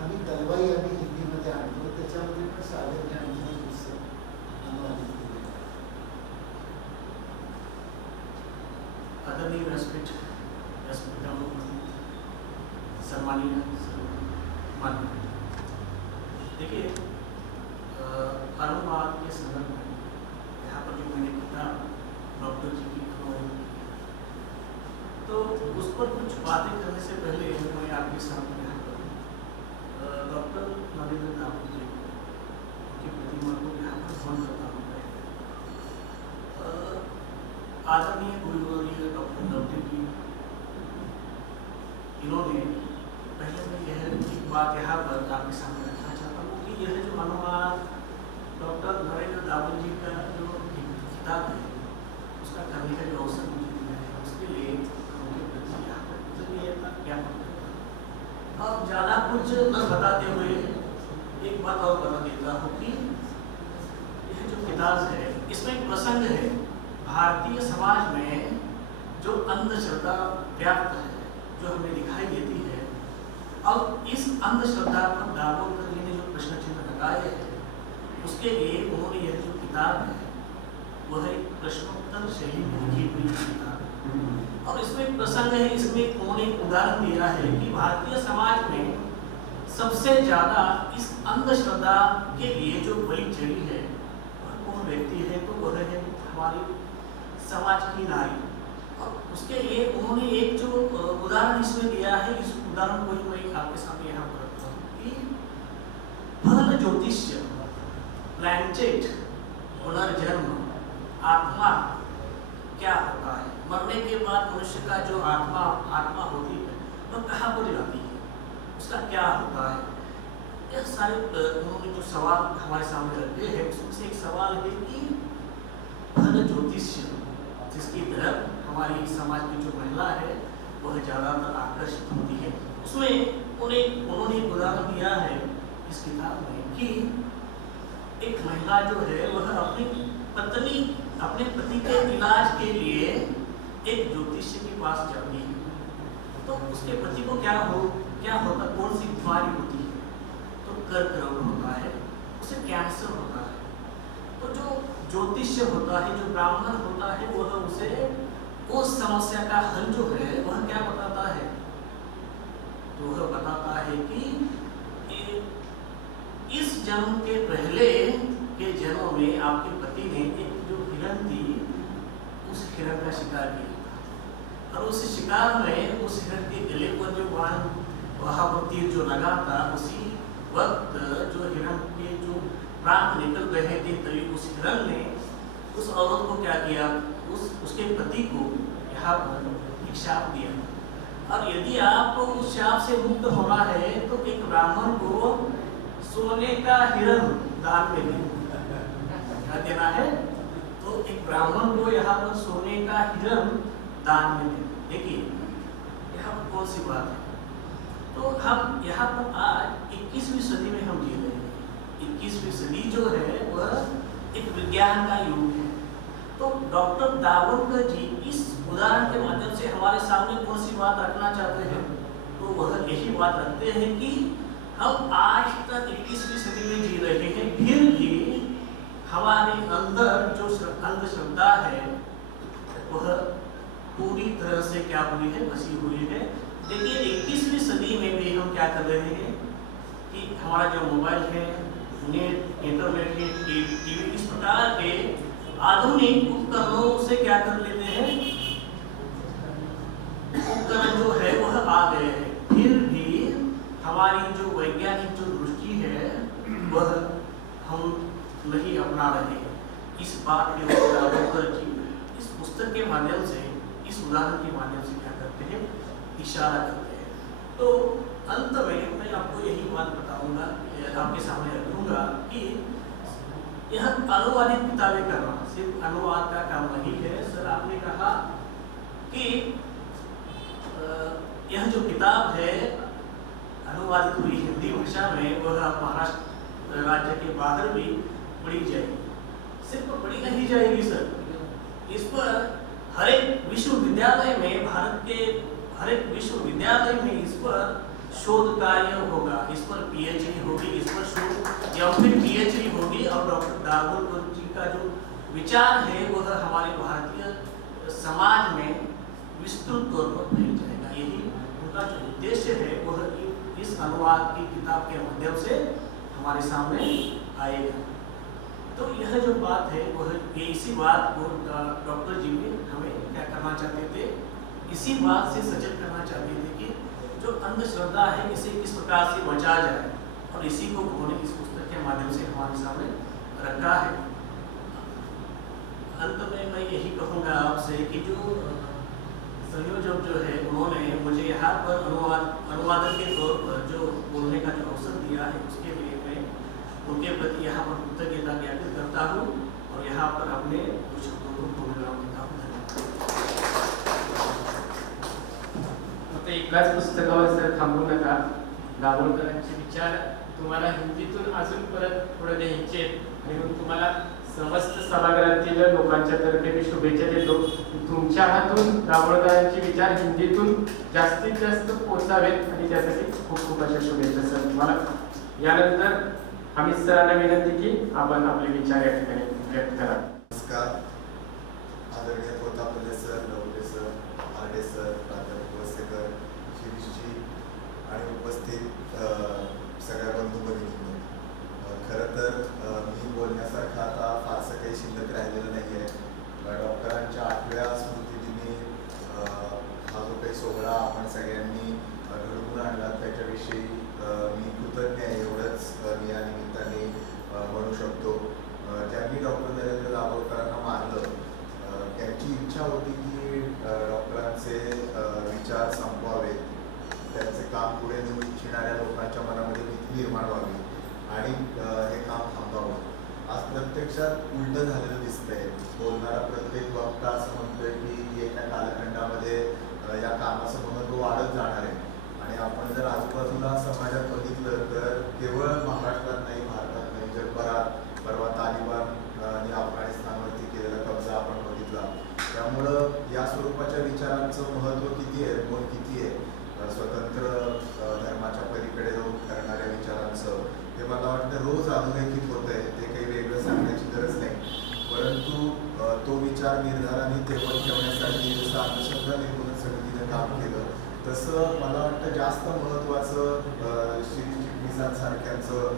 आम्ही दलवाई आम्ही हिंदीमध्ये आणतो. त्याच्यामध्ये पण सागरने आणखी एक पुस्तक अनुवादित केलेलं आहे. आदरणीय व्यासपीठ सम्मानीय मान्य, देखिए अनुवाद के संदर्भ में यहाँ पर जो मैंने किताब डॉक्टर जी की तो उस पर कुछ बातें करने से पहले मैं आपके सामने यहाँ पर डॉक्टर नरेंद्र दाभोल जी की प्रतिमा को यहाँ पर स्मरण करता हूँ. आदरणीय गुरुवर्य डॉक्टर नवदेव जी, इन्होंने पहले मैं यह एक बात यहाँ पर आपके सामने रखना चाहता हूँ कि यह जो अनुवाद डॉक्टर नरेंद्र दाभोल जी का जो किताब है उसका करने का जो अवसर मुझे मिला है उसके लिए उनके प्रति यहाँ पर कृतज्ञता ज्ञापन करता हूँ. अब ज़्यादा कुछ न बताते हुए एक बात और बता देता हूँ कि यह जो किताब है इसमें एक प्रसंग है. भारतीय समाज में जो अंधश्रद्धा व्याप्त है, जो हमें दिखाई देती है, अब इस अंधश्रद्धा पर दाभोलकर जी ने जो प्रश्न चिन्ह लगाए हैं उसके लिए उन्होंने यह जो किताब है वह एक प्रश्नोत्तर शैली में लिखी हुई किताब है. और इसमें एक प्रसंग है, इसमें उन्होंने एक उदाहरण दिया है कि भारतीय समाज में सबसे ज्यादा इस अंधश्रद्धा के लिए जो बलि चढ़ी है वह कौन व्यक्ति है, तो वह है हमारी समाज की नारी. और उसके लिए उन्होंने एक जो उदाहरण इसमें दिया है, इस उदाहरण को ही मैं आपके सामने यहाँ पर रखता हूँ कि फल ज्योतिष्य, प्लैंचेट, पुनर्जन्म, आत्मा क्या होता है, मरने के बाद मनुष्य का जो आत्मा होती है वह कहाँ पर जाती है, उसका क्या होता है. यह सारे उन्होंने जो सवाल हमारे सामने रखे हैं उसमें से एक सवाल है कि फल ज्योतिष्य जिसकी तरफ हमारी समाज की जो महिला है वह ज़्यादातर आकर्षित होती है, उसमें उन्होंने एक उदाहरण दिया है इस किताब में कि एक महिला जो है वह अपने पति के इलाज के लिए एक ज्योतिषी के पास जाती है. तो उसके पति को क्या होता, कौन सी बीमारी होती है, तो कर्क रोग होता है, उसे कैंसर होता है. तो जो ज्योतिष्य होता है, जो ब्राह्मण होता है, वह उसे उस समस्या का हल जो है वह क्या बताता है, तो वह बताता है कि इस जन्म के पहले के जन्म में आपके पति ने एक जो हिरण थी उस हिरण का शिकार किया और उस शिकार में उस हिरण के गले पर जो बाण वहाँ पर तीर जो लगा था उसी वक्त जो हिरण के जो प्राण निकल रहे थे तभी उस हिरण ने उस औरत को क्या किया, उसके पति को यहाँ पर एक शाप दिया और यदि आपको उस शाप से मुक्त होना है तो एक ब्राह्मण को सोने का हिरण दान में दें। क्या देना है? तो एक ब्राह्मण को यहाँ पर सोने का हिरण दान में दें। देखिए यहाँ पर कौन सी बात है। तो हम यहाँ पर आज 21वीं सदी में हम जी रहे हैं। 21वीं सदी जो है वह एक विज्ञान का युग है। तो डॉक्टर दाभोलकर जी इस उदाहरण के माध्यम से हमारे सामने कौन सी बात रखना चाहते हैं? तो वह यही बात रखते हैं कि हम आज तक 21वीं सदी में जी रहे हैं, फिर भी हमारे अंदर जो अंधश्रद्धा है वह पूरी तरह से क्या हुई है, बसी हुई है। देखिए 21वीं सदी में भी हम क्या कर रहे हैं कि हमारा जो मोबाइल है, नेट, इंटरनेट है, टीवी, इस प्रकार के आधुनिक उपकरणों से क्या कर लेते हैं, उपकरण जो है वह आ गए हैं। फिर भी हमारी जो वैज्ञानिक जो दृष्टि है वह हम नहीं अपना रहे। इस बात के ऊपर इस पुस्तक के माध्यम से, इस उदाहरण के माध्यम से क्या करते हैं, इशारा करते हैं। तो अंत में मैं आपको यही बात बताऊंगा, आपके सामने रखूंगा कि यह अनुवादित किताबें करना सिर्फ अनुवाद का काम नहीं है। सर आपने कहा कि यह जो किताब है अनुवादित हुई हिंदी भाषा में, वह महाराष्ट्र राज्य के बाहर भी पढ़ी जाएगी। सिर्फ पढ़ी नहीं जाएगी सर, इस पर हर एक विश्वविद्यालय में, भारत के हर एक विश्वविद्यालय में इस पर शोध कार्य होगा, इस पर पीएचडी होगी, इस पर शोध या फिर पीएचडी होगी। और डॉक्टर दाभोलकर जी का जो विचार है वह हमारे भारतीय समाज में विस्तृत तौर पर फैल जाएगा। यही उनका जो उद्देश्य है वह इस अनुवाद की किताब के माध्यम से हमारे सामने आएगा। तो यह जो बात है वह इसी बात को डॉक्टर जी ने हमें क्या करना चाहते थे, इसी बात से सचेत करना चाहते थे कि जो अंधश्रद्धा है इसे किस प्रकार से बचा जाए, और इसी को उन्होंने इस पुस्तक के माध्यम से हमारे सामने रखा है। अंत में मैं यही कहूँगा आपसे कि जो संयोजक जो है उन्होंने मुझे यहाँ पर अनुवादक के तौर पर जो बोलने का जो अवसर दिया है, उसके लिए मैं उनके प्रति यहाँ पर कृतज्ञता ज्ञापित करता हूँ और यहाँ पर अपने कुछ शब्दों को विराम देता हूँ। फक्त एकाच पुस्तकावर सर थांबू नका. दाभोलकरांचे विचार तुम्हाला हिंदीतून अजून परत पुढे द्यायचे आणि म्हणून तुम्हाला समस्त सभागृहातील लोकांच्या तर्फे मी शुभेच्छा देतो. तुमच्या हातून दाभोलकरांचे विचार हिंदीतून जास्तीत जास्त पोहोचावेत आणि त्यासाठी खूप खूप अशा शुभेच्छा सर तुम्हाला. यानंतर आम्ही सरांना विनंती की आपण आपले विचार या ठिकाणी व्यक्त करा. नमस्कार. आदरणीय Potapalle sir, Lawate sir, Arde sir, प्राध्यापक वसेकर, शिरीषजी आणि उपस्थित सगळ्या बंधू भगिनींनो, खरं तर मी बोलण्यासारखं आता फारसं काही शिल्लक राहिलेलं नाही आहे. डॉक्टरांच्या 8व्या स्मृतिदिनी हा जो काही सोहळा आपण सगळ्यांनी घडवून आणला त्याच्याविषयी मी कृतज्ञ आहे, एवढंच मी या निमित्ताने म्हणू शकतो. ज्यांनी डॉक्टर नरेंद्र दाभोलकरांना मारलं त्यांची इच्छा होती की डॉक्टरांचे विचार संपवावेत, त्यांचे काम पुढे नेऊ इच्छिणाऱ्या लोकांच्या मनामध्ये भीती निर्माण व्हावी आणि हे काम थांबावं. आज प्रत्यक्षात उलटं झालेलं दिसतंय. बोलणारा प्रत्येक वक्ता असं म्हणतोय की येत्या कालखंडामध्ये या कामाचं महत्त्व वाढत जाणार आहे. आणि आपण जर आजूबाजूला समाजात बघितलं तर केवळ महाराष्ट्रात नाही, भारतात नाही, जगभरात परवा तालिबान अफगाणिस्तानवरती केलेला कब्जा आपण बघितला. त्यामुळं या स्वरूपाच्या विचारांचं महत्त्व किती आहे, गुण किती आहे, स्वतंत्र धर्माच्या पलीकडे जाऊन करणाऱ्या विचारांचं, हे मला वाटतं रोज अधोरेखित होत आहे. ते काही वेगळं सांगण्याची गरज नाही, परंतु तो विचार निर्धाराने तेवढ ठेवण्यासाठी जसं अंधश्रद्धा निर्मूलन समितीने काम केलं तसं मला वाटतं जास्त महत्त्वाचं श्री चिटणीसांसारख्यांचं,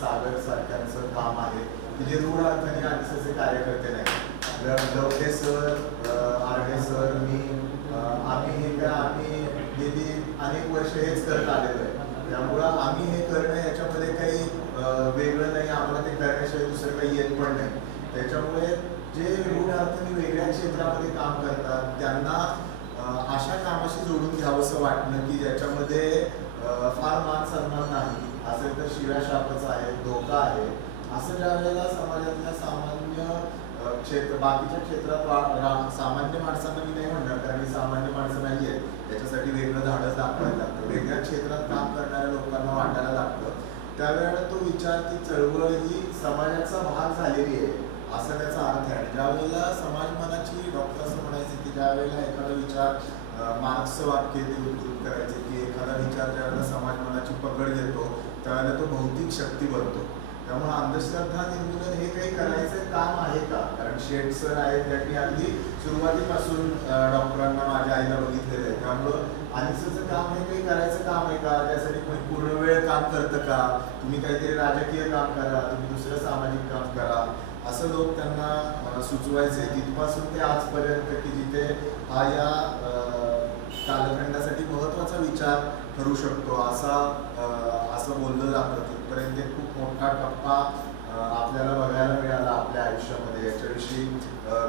सागर सारख्यांचं काम आहे की जे रूढ अर्थाने आरएसएसचे कार्यकर्ते नाही. लवटे सर, आरडे सर, आम्ही गेली अनेक वर्ष हेच करत आलेलो आहे. त्यामुळं आम्ही हे करणं याच्यामध्ये काही वेगळं नाही, आम्हाला ते करण्याशिवाय दुसरं काही येत पण नाही. त्याच्यामुळे जे रूढ अर्थाने वेगळ्या क्षेत्रामध्ये काम करतात त्यांना अशा कामाशी जोडून घ्यावंसं वाटणं की ज्याच्यामध्ये फार मान सन्मान नाही, असेल तर शिव्याशापच आहे, धोका आहे, असं ज्या वेळेला समाजातल्या सामान्य बाकीच्या क्षेत्रात सामान्य माणसांना मी नाही म्हणणार, कारण मी सामान्य माणसं नाही आहे, त्याच्यासाठी वेगळं धाडस दाखवायला लागतं, वेगळ्या क्षेत्रात काम करणाऱ्या लोकांना वाटायला लागतं, त्यावेळेला तो विचार, ती चळवळ ही समाजाचा भाग झालेली आहे असं त्याचा अर्थ आहे. ज्या वेळेला समाज मनाची, डॉक्टर असं म्हणायचे की ज्या वेळेला एखादा विचार मार्क्सचं वाक्य ते उद्धृत करायचे की एखादा विचार ज्या वेळेला समाज मनाची पकड घेतो त्यावेळेला तो भौतिक शक्ती बनतो. त्यामुळे अंधश्रद्धा निर्मूलन हे काही करायचं काम आहे का? कारण शेठ सर आहेत, त्यांनी अगदी सुरुवातीपासून डॉक्टरांना, माझ्या आईला बघितलेलं आहे, त्यामुळं अनिसचं काम हे काही करायचं काम आहे का? त्यासाठी कोणी पूर्ण वेळ काम करतं का? तुम्ही काहीतरी राजकीय काम करा, तुम्ही दुसरं सामाजिक काम करा, असं लोक त्यांना सुचवायचे. तिथपासून ते आजपर्यंत की जिथे हा या कालखंडासाठी महत्त्वाचा विचार ठरू शकतो असं बोललं जातं, तिथपर्यंत खूप मोठा टप्पा आपल्याला बघायला मिळाला आपल्या आयुष्यामध्ये. याच्याविषयी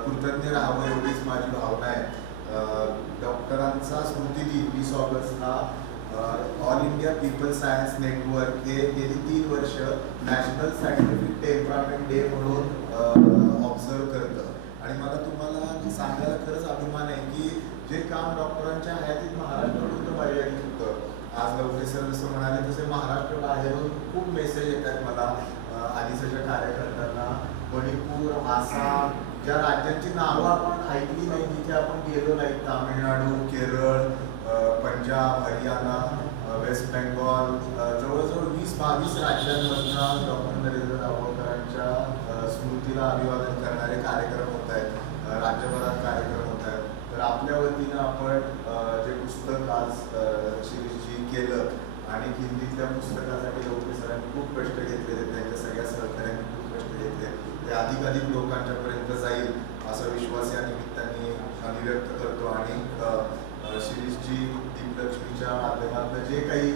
कृतज्ञ राहावं एवढीच माझी भावना आहे. डॉक्टरांचा स्मृतिदिन 20 ऑगस्टला all India people science network हे गेली 3 वर्ष नॅशनल सायंटिफिक टेम्परामेंट डे म्हणून ऑब्झर्व करतं. आणि मला तुम्हाला सांगायला खरंच अभिमान आहे की जे काम डॉक्टरांच्या हयातीत महाराष्ट्रापुरतं मर्यादित होतं, आज लवके सर जसं म्हणाले तसे महाराष्ट्र बाहेरून खूप मेसेज येतात मला आदिसच्या कार्यकर्त्यांना. मणिपूर, आसाम, ज्या राज्यांची नावं आपण ऐकली नाही, तिथे आपण गेलो नाही, तामिळनाडू, केरळ, पंजाब, हरियाणा, वेस्ट बेंगॉल, जवळजवळ 20-22 राज्यांमधनं डॉक्टर नरेंद्र दाभोळकरांच्या स्मृतीला अभिवादन करणारे कार्यक्रम होत आहेत, राज्यभरात कार्यक्रम होत आहेत. तर आपल्या वतीनं आपण जे पुस्तक आज शिरीषजी केलं आणि हिंदीतल्या पुस्तकासाठी लवके सरांनी खूप कष्ट घेतलेले, त्यांच्या सगळ्या सहकार्यांनी खूप कष्ट घेतले, ते अधिकाधिक लोकांच्यापर्यंत जाईल असा विश्वास या निमित्ताने आम्ही व्यक्त करतो. आणि शिरीषजी दीपलक्ष्मीच्या माध्यमातून जे काही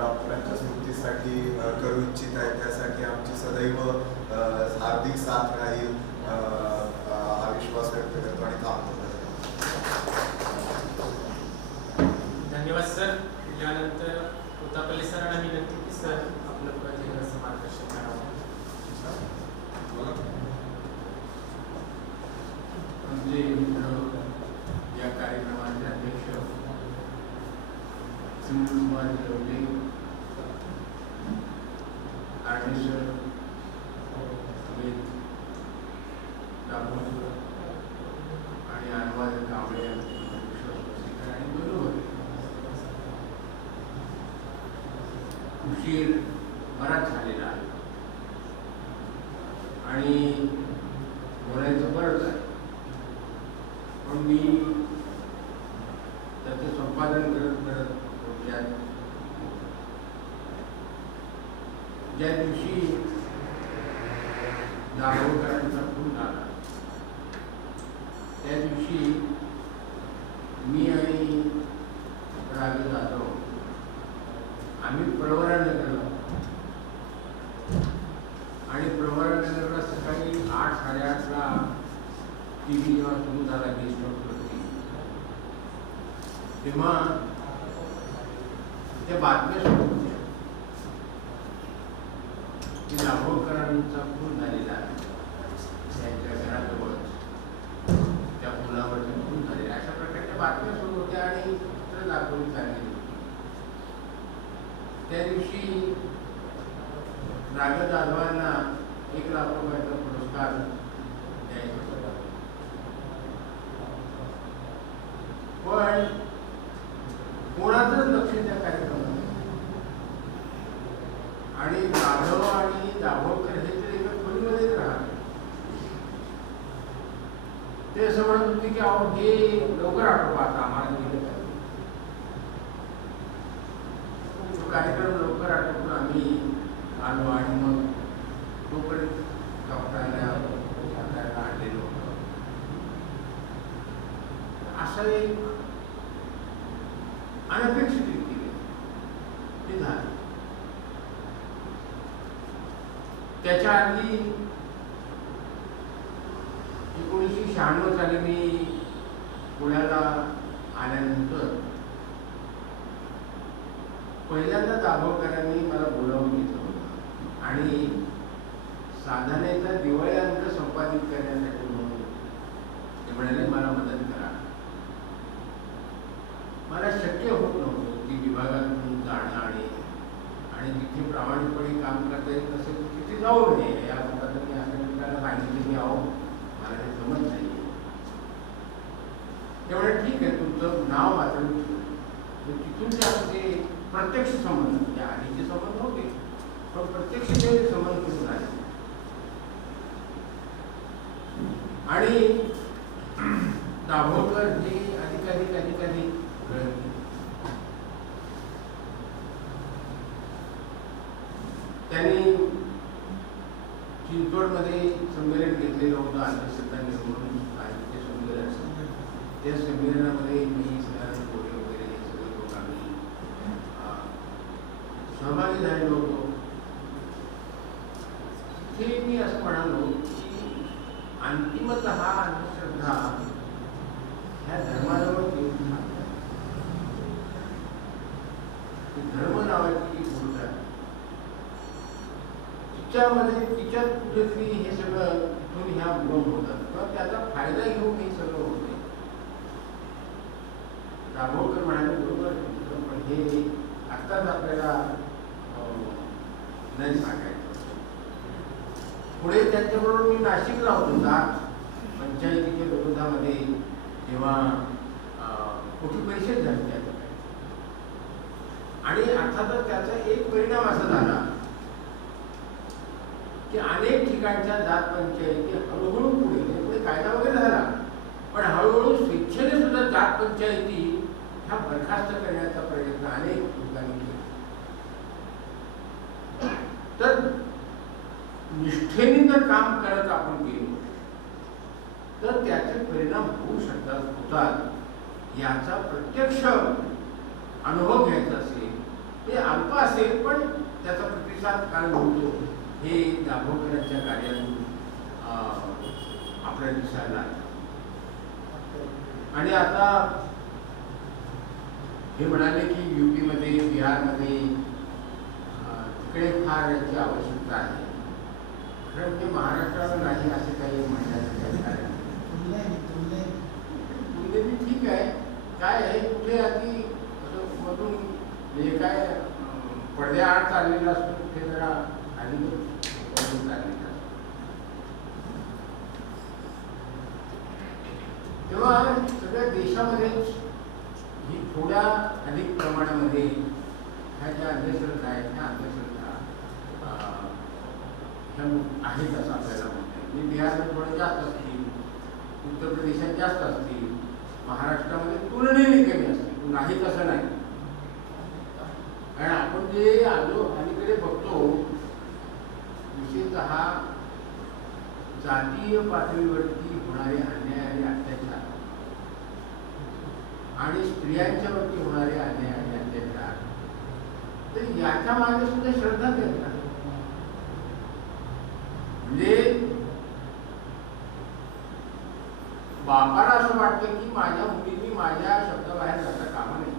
डॉक्टरांच्या स्मृतीसाठी करू इच्छित आहे त्यासाठी आमची सदैव हार्दिक साथ राहील हा विश्वास व्यक्त करतो आणि थांबतो. धन्यवाद सर. यानंतर कोतापल्ले सरांना विनंती की सर आपलं प्रतिनिधित्व मार्गदर्शन करावं. म्हणजे या कार्यक्रमाचे अध्यक्ष सिंधुकुमार जवळे, आर्टिसर अमित दाभोळकर आणि अनुवाद कांबळे आणि बरोबर उशीर बराच झालेला आहे आणि बोलायचं बरंच आहे, पण मी त्याचं संपादन करत ज्या दिवशी दाभोळकरांचा खून झाला त्या दिवशी मी आणि राघव जाधव आम्ही प्रवरानगरला आणि प्रवरानगरला सकाळी 8-8:30ला टी व्ही जेव्हा सुरू झाला गेस्ट हाऊसवरती, तेव्हा त्या बातम्या सुरू होत्या की दाभोळकरांचा खून झालेला आहे, त्यांच्या घराजवळच त्या पुलावरती खून झालेला, अशा प्रकारच्या बातम्या सुरू होत्या आणि चित्र दाखवली चाललेली होती. त्या दिवशी राघव जाधवांना 1 लाख रुपयाचा पुरस्कार द्यायचा होता, पण कोणाचंच लक्ष त्या कार्यक्रमात आणि जाधव आणि दाभोळकर हे तर एका खोलीमध्येच राहत. ते असं म्हणत होते की अहो हे लवकर आठववा, आता आम्हाला दिलं पाहिजे. तो कार्यक्रम लवकर आठवून आम्ही आलो आणि मग तोपर्यंत डॉक्टरांना आणलेलो होतो. असं एक अनपेक्षित रीतीने ते झालं. त्याच्या आधी 1996 साली मी पुण्याला आल्यानंतर पहिल्यांदा दाभोळकरांनी मला बोलावून घेतलं होतं आणि साधारणतः दिवाळी अंक संपादित करण्यासाठी म्हणून ते म्हणाले मला मदत करा. मला शक्य होत नव्हतं की विभागातून जाणं आणि जिथे प्रामाणिकपणे काम करता येत नसेल तिथे जाऊ नये. या पद्धतीने असं सांगितलं की अहो मला हे जमत नाही. त्यामुळे ठीक आहे तुमचं नाव वाचून तिथून ते आमचे प्रत्यक्ष संबंध म्हणजे आधीचे संबंध होते पण प्रत्यक्ष ते संबंध करून आले. आणि दाभोळकर हे अधिकाधिक त्यांनी चिंचवडमध्ये संमेलन घेतलेलं होतं अंधश्रद्धा निर्मूलन साहित्य संमेलन. त्या संमेलनामध्ये मी सदानंद कोरे वगैरे हे सगळे लोक आम्ही सहभागी झालेलो होतो. तिथे मी असं म्हणालो की अंतिमतः अंधश्रद्धा ह्या धर्माजवळ येऊन धर्म नावाची जी गोष्ट आहे तिच्यात कुठेतरी हे सगळं इथून ह्या उगम होतात किंवा त्याचा फायदा घेऊन हे सगळं होते. दाभोळकर म्हणाले बरोबर पण हे आत्ताच आपल्याला नाही सांगायचं. पुढे त्यांच्याबरोबर मी नाशिकला होतो पंचायतीच्या विरोधामध्ये जेव्हा मोठी परिषद झाली त्याच्या आणि अर्थातच त्याचा एक परिणाम असा झाला की अनेक ठिकाणच्या जात पंचायती हळूहळू पुढे कायदा वगैरे झाला पण हळूहळू स्वेच्छेने सुद्धा जात पंचायती ह्या बरखास्त करण्याचा प्रयत्न अनेक लोकांनी केला. तर निष्ठेने जर काम करत आपण गेलो तर त्याचे परिणाम होऊ होतात याचा प्रत्यक्ष अनुभव घ्यायचा असेल ते अल्प असेल पण त्याचा प्रतिसाद काय होतो हे दाभोळकरांच्या कार्यातून आपल्याला दिसायला. आणि आता हे म्हणाले की युपीमध्ये बिहारमध्ये तिकडे फार याची आवश्यकता आहे कारण ते महाराष्ट्राला नाही असे काही म्हणण्याचं काही कारण तुलनेने ठीक आहे. काय आहे कुठे आधी असं मधून म्हणजे काय पडद्याआड चाललेला असतो कुठे जरा आधी चाललेला असतो. तेव्हा सगळ्या देशामध्येच ही थोड्या अधिक प्रमाणामध्ये ह्या ज्या अंधश्रद्धा आहेत ह्या अंधश्रद्धा ह्या आहेत असं आपल्याला म्हणता येईल. बिहारमध्ये थोडं जास्त असतील, उत्तर प्रदेशात जास्त असतील, महाराष्ट्रामध्ये तुलनेने कमी असतील. नाही तसं नाही कारण आपण जे अलीकडे बघतो विशेषतः जातीय पातळीवरती होणारे अन्याय आणि अत्याचार आणि स्त्रियांच्या वरती होणारे अन्याय आणि अत्याचार तर याच्या मागे सुद्धा श्रद्धा देतात. म्हणजे बापाला असं वाटतं की माझ्या मुलींनी माझ्या शब्दाबाहेर जाता कामा नाही.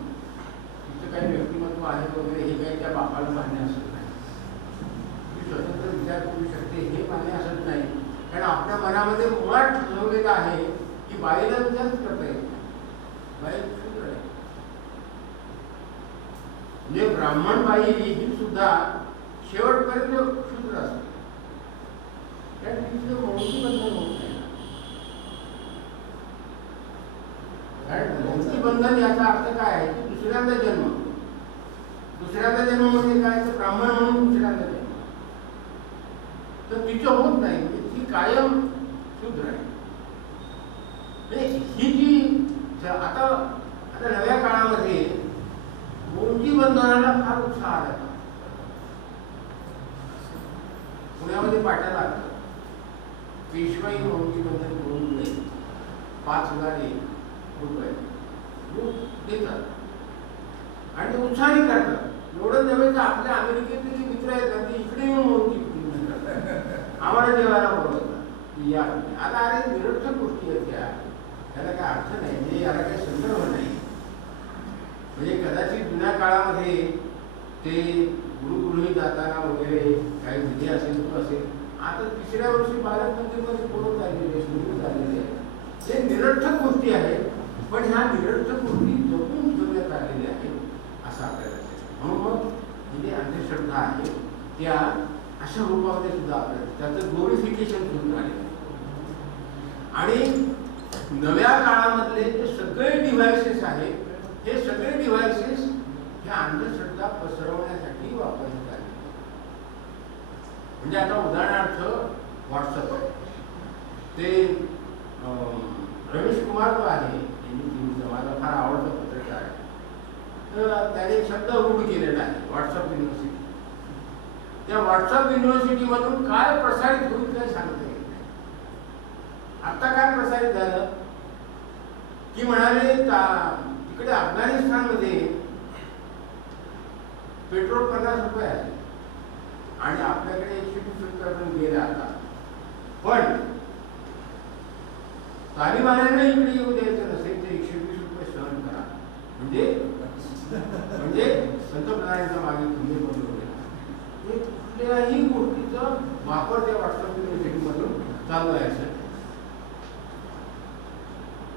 तिचं काही व्यक्तिमत्व आहे वगैरे हे काही त्या बापाला मान्य असत नाही. ती स्वतंत्र विचार करू शकते हे मान्य असत नाही कारण आपल्या मनामध्ये मुळात ठरवलेलं आहे की बाईला विचारच करता येईल. बाई शूद्र आहे म्हणजे ब्राह्मण बाई ही सुद्धा शेवटपर्यंत शूद्र असते कारण तिचं मौलिक बंधन होत नाही. कारण मौलिक बंधन याचा अर्थ काय आहे की दुसऱ्यांदा जन्म म्हणजे काय तर ब्राह्मण म्हणून दुसऱ्यांदा जन्म तर तिचं होत नाही म्हणजे ती कायम शूद्र आहे. ही जी आता नव्या काळामध्ये मौलिक बंधनाला फार उत्साह आला. पुण्यामध्ये पाट्याला लागतं पेशवाई मौलिक बंधन करून नये 5,000 रुपये देतात आणि उत्साही करतात. एवढं नव्हे तर आपल्या अमेरिकेतले जे मित्र आहेत ना ते इकडे येऊन मौलिक आम्हाला जेवायला बोलवतात या आता अरे निरर्थक गोष्टी आहेत त्याला काय अर्थ नाही म्हणजे याला काही संदर्भ नाही. म्हणजे कदाचित जुन्या काळामध्ये ते गुरुगृही जाताना वगैरे काही विधी असेल तो असेल. आता 3ऱ्या वर्षी बालक मंदिरमध्ये पोरं चाललेले मुली चाललेले आहेत. हे निरर्थक गोष्टी आहेत, पण ह्या निरर्थक गोष्टी जपून ठेवण्यात आलेल्या आहेत असं आपल्याला दिसतं. म्हणून मग जी अंधश्रद्धा आहे त्या अशा रूपामध्ये सुद्धा आपल्याला त्याचं ग्लोरिफिकेशन सुरू झालेलं आहे. आणि नव्या काळामधले जे सगळे डिव्हायसेस आहेत हे सगळे डिव्हायसेस ह्या अंधश्रद्धा पसरवण्यासाठी वापरण्यात आले. म्हणजे आता उदाहरणार्थ व्हॉट्सअप आहे, ते रमेश कुमार जो आहे माझा फार आवडता पत्रकार आहे, तर त्याने शब्द रूढ केलेला आहे व्हॉट्सअप युनिव्हर्सिटी. त्या व्हॉट्सअप युनिव्हर्सिटीमधून काय प्रसारित होईल काय सांगता येत नाही. आता काय प्रसारित झालं की म्हणाले तिकडे अफगाणिस्तानमध्ये पेट्रोल 50 रुपये आहे आणि आपल्याकडे 120 रुपयापर्यंत गेले आता. पण तालिबान्यांना इकडे येऊ द्यायचं नसेल तर 120 रुपये सहन करा. म्हणजे पंतप्रधानांच्या मागे तुम्ही बनवलेला कुठल्याही गोष्टीचा वापर त्या व्हॉट्सअप युनिव्हर्सिटीमधून चालू आहे.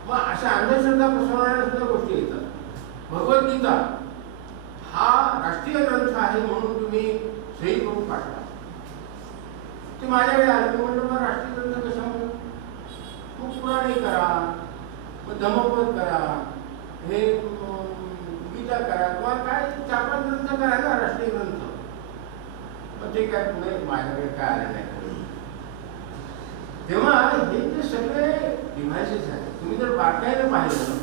मग अशा अंधश्रद्धा पसरवणाऱ्या सुद्धा गोष्टी येतात. भगवद्गीता हा राष्ट्रीय ग्रंथ आहे म्हणून तुम्ही सही करून पाठवा. ते माझ्याकडे आले, मी म्हटलं मग राष्ट्रीय ग्रंथ कशामुळे? मग पुराणे करा, मग धम्मपद करा, हे गीता करा, किंवा काय 4-5 ग्रंथ करा ना राष्ट्रीय ग्रंथ. मग ते काय पुढे माझ्याकडे काय आले नाही. तेव्हा हे जे सगळे डिव्हायसेस आहेत तुम्ही जर बारकाईने पाहिलं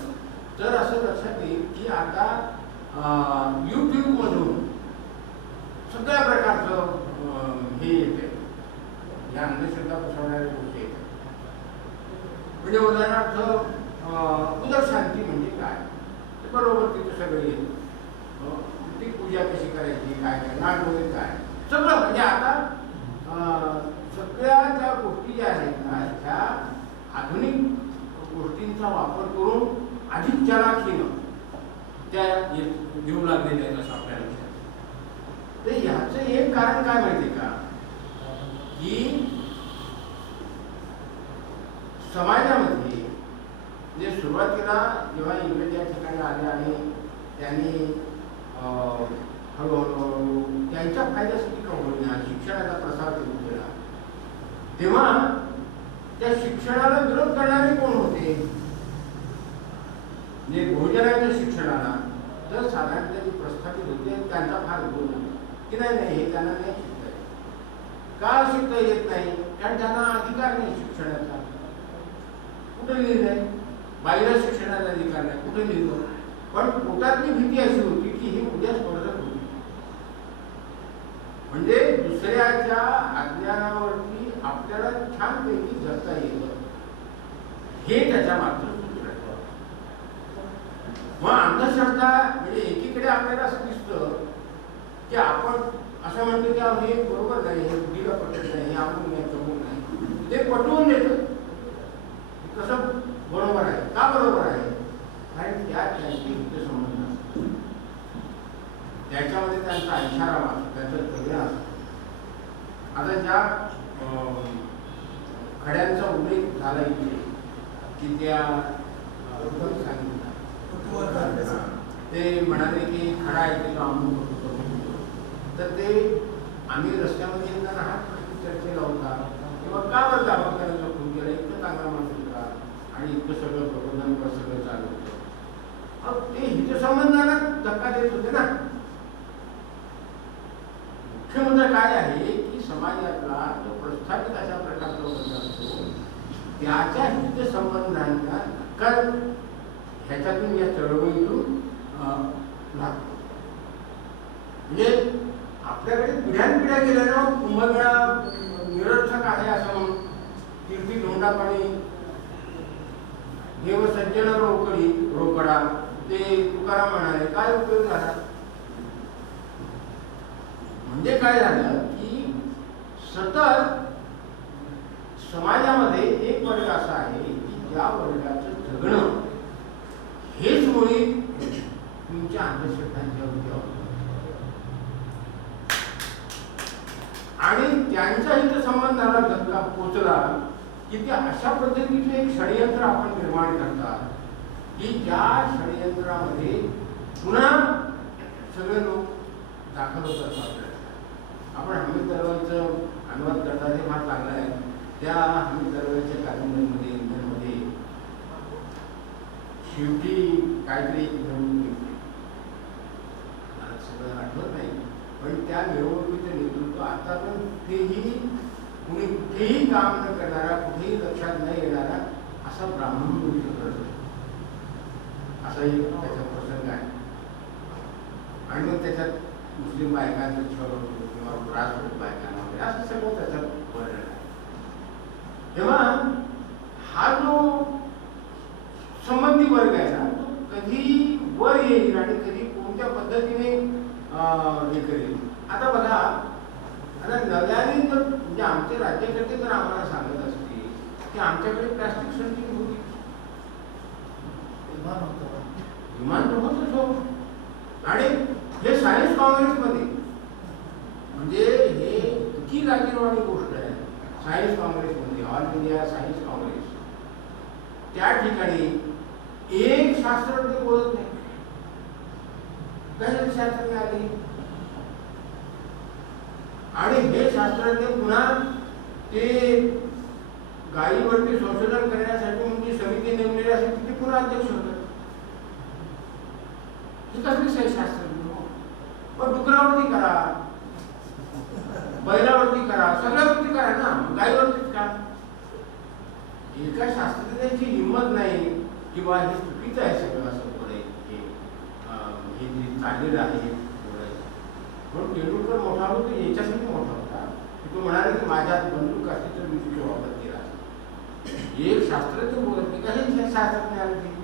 तर असं लक्षात येईल की आता यूट्यूबमधून सगळ्या प्रकारचं हे येते, या अंधश्रद्धा पसरवणाऱ्या गोष्टी येतात. म्हणजे उदाहरणार्थ उदरशांती म्हणजे काय, ते बरोबर तिथे सगळं येतं. ती पूजा कशी करायची, काय काय नाग वगैरे काय सगळं. म्हणजे आता सगळ्या ज्या गोष्टी ज्या आहेत ना ह्या आधुनिक गोष्टींचा वापर करून अधिक चलाखीनं त्या येऊ लागलेल्या आहेत असं आपल्याला लक्षात. तर ह्याचं एक कारण काय माहिती का, की समाजामध्ये म्हणजे सुरुवातीला जेव्हा इंग्रज या ठिकाणी आले आणि त्यांनी हळूहळू त्यांच्या फायद्यासाठी का होईना शिक्षणाचा प्रसार सुरू केला, तेव्हा त्या शिक्षणाला विरोध करणारे कोण होते? म्हणजे बहुजनांच्या शिक्षणाला तर साधारणतः जे प्रस्थापित होते त्यांचा फार विरोध होता की नाही नाही हे त्यांना नाही शिकता येत. का शिकता येत नाही? कारण त्यांना अधिकार नाही शिक्षणाचा. कुठे लिहिलंय? बाह्य शिक्षणाचा अधिकार नाही, कुठे लिहिलं? पण पोटातली भीती अशी होती की ही उद्या स्पर्धक होती, म्हणजे दुसऱ्याच्या अज्ञानावरती आपल्याला छानपैकी जगता येतं, हे त्याच्या मात्र सूत्र आहे. मग अंधश्रद्धा म्हणजे एकीकडे आपल्याला असं दिसतं की आपण असं म्हणतो की हे बरोबर नाही, हे बुद्धीला पटत नाही, हे आपण नाही जमून नाही, ते पटवून देतं. कसं बरोबर आहे? का बरोबर आहे? कारण त्याची हितसंबंध असतो, त्याच्यामध्ये त्यांचा इशारा असतो, त्यांचं सगळं असतं. आता ज्या खड्यांचा उल्लेख झाला इथे की त्या सांगितलं ते म्हणाले की खडा आहे ते अमूल तर ते आम्ही रस्त्यामध्ये येताना हा प्रश्न चर्चेला होता किंवा का बरं दावा करायला फोन केला, इतकं चांगला माणूस होता आणि इतकं सगळं प्रबंधन सगळं चालू होतं. ते हितसंबंधाला धक्का देत होते ना. मुख्य मुद्दा काय आहे की समाजातला जो प्रस्थापित अशा प्रकारचा वर्ग असतो त्याच्या हितसंबंधांना धक्का ह्याच्यातून या चळवळीतून लागतो. म्हणजे आपल्याकडे पिढ्यानपिढ्या गेल्यानं कुंभमेळा निरर्थक आहे असं म्हणून कीर्ती धोंडापाणी देवसज्जन रोकडा ते तुकाराम म्हणाले, काय उपयोग झाला? म्हणजे काय झालं की सतत समाजामध्ये एक वर्ग असा आहे की ज्या वर्गाचं जगणं हेच मुळी तुमच्या अंधश्रद्धांच्या की ते अशा पद्धतीचं एक षडयंत्र आपण निर्माण करतात की ज्या षडयंत्रामध्ये पुन्हा सगळे लोक दाखल होतात. आपल्याला आपण हमीद दरवाजाचं अनुवाद करतात हे फार चांगलं आहे. त्या हमीद दरवाजाच्या कादंबरीमध्ये इंधनमध्ये शेवटी काहीतरी एक मिरवणूक मला सगळं आठवत नाही, पण त्या मिरवणुकीचं नेतृत्व आता पण कुठेही काम न करणारा, कुठेही लक्षात न येणारा असा ब्राह्मण मुली करत असा एक त्याचा प्रसंग आहे. आणि मग त्याच्यात मुस्लिम बायकांचा छळ होतो किंवा त्रास होतो बायकांना वगैरे असं सगळं त्याच्यात वर्णन आहे. तेव्हा हा जो संबंधी वर्ग आहे ना, तो कधी वर येईल आणि कधी कोणत्या पद्धतीने हे करेल. आता बघा, आता नव्याने जर म्हणजे आमचे राज्यकर्ते जर आम्हाला सांगत असतील की आमच्याकडे प्लास्टिक सर्जरी होती, विमान तर होतच हो. आणि हे सायन्स काँग्रेसमध्ये म्हणजे हे इतकी लाजीरवाणी गोष्ट आहे. सायन्स काँग्रेसमध्ये, ऑल इंडिया सायन्स काँग्रेस, त्या ठिकाणी एक शास्त्रज्ञ बोलत नाही. काही शास्त्रज्ञ आले आणि हे शास्त्रज्ञ पुन्हा ते गायीवरती संशोधन करण्यासाठी म्हणजे समिती नेमलेली असेल तिथे पुन्हा अध्यक्ष होतात. हे कसले शास्त्रज्ञ? पण डुकरावरती करा, बैलावरती करा, सगळ्यावरती करा ना, गायीवरतीच का? एका शास्त्रज्ञाची हिंमत नाही की बा हे चुकीचं आहे सगळं असं पुढे हे जे चाललेलं आहे. म्हणून तेंडुलकर मोठा होतो याच्यासाठी मोठा होता की तो म्हणाले की माझ्यात बंदूक असते तर मी तुझ्या वापर केला. एक शास्त्रज्ञ बोलत नाही का हे शास्त्रज्ञ आले.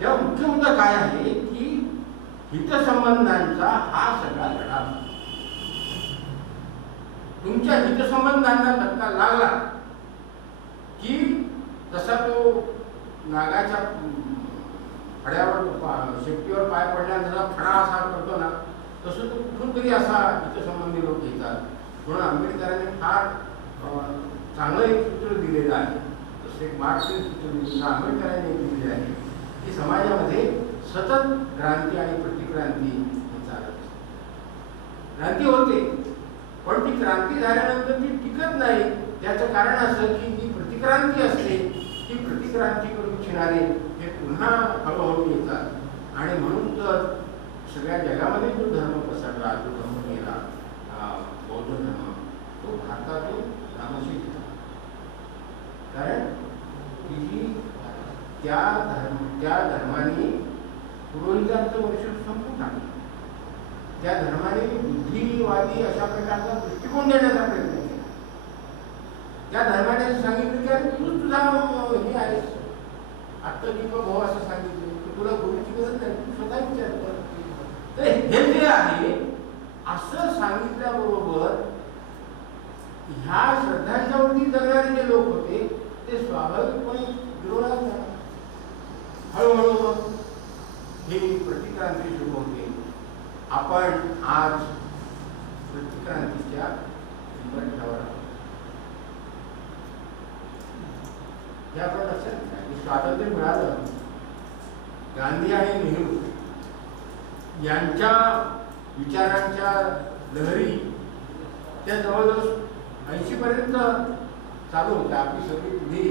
तेव्हा मुख्य मुद्दा काय आहे की हितसंबंधांचा हा सगळा लढा. तुमच्या हितसंबंधांना धक्का लागला की जसा तो नागाच्या फड्यावर शेपटीवर पाय पडल्यानंतर जसा फणा असा करतो ना, तसं तो कुठून तरी असा हितसंबंधी लोक येतात. म्हणून आंबेडकरांनी फार चांगलं एक सूत्र दिलेलं आहे. तसं एक मार्क्सियन सूत्र दिलेलं आंबेडकरांनी एक दिलेलं आहे की समाजामध्ये सतत क्रांती आणि प्रतिक्रांती चालत असते. क्रांती होते पण ती क्रांती झाल्यानंतर ती टिकत नाही. त्याचं कारण असं की जी प्रतिक्रांती असते ती प्रतिक्रांती करून शिणारे हे पुन्हा हळूहळू येतात. आणि म्हणून तर सगळ्या जगामध्ये जो धर्म पसरला, जो धर्म गेला, बौद्ध धर्म, तो भारतातून नामशेष झाला. कारण की त्या धर्माने पुरोहितांचं वर्ष संपून टाकलं. त्या धर्माने बुद्धिवादी अशा प्रकारचा दृष्टिकोन देण्याचा प्रयत्न केला. त्या धर्माने सांगितलं की तू तुझा हे आहेस, आत्मदीप भाऊ असं सांगितलं की तुला गुरुची गरज नाही, तू स्वतः विचार कर. तर हे जे आहे असं सांगितल्याबरोबर ह्या श्रद्धांच्यावरती जगणारे जे लोक होते ते स्वाभाविकपणे विरोधात झाला. हळूहळू ही प्रतिक्रांती सुरू होते. आपण आज प्रतिक्रांतीच्या निबंधावर आहोत. हे आपण लक्षात घ्या की स्वातंत्र्य मिळालं, गांधी आणि नेहरू यांच्या विचारांच्या लहरी त्या जवळजवळ 80 पर्यंत चालू होत्या. आपली सगळी पिढी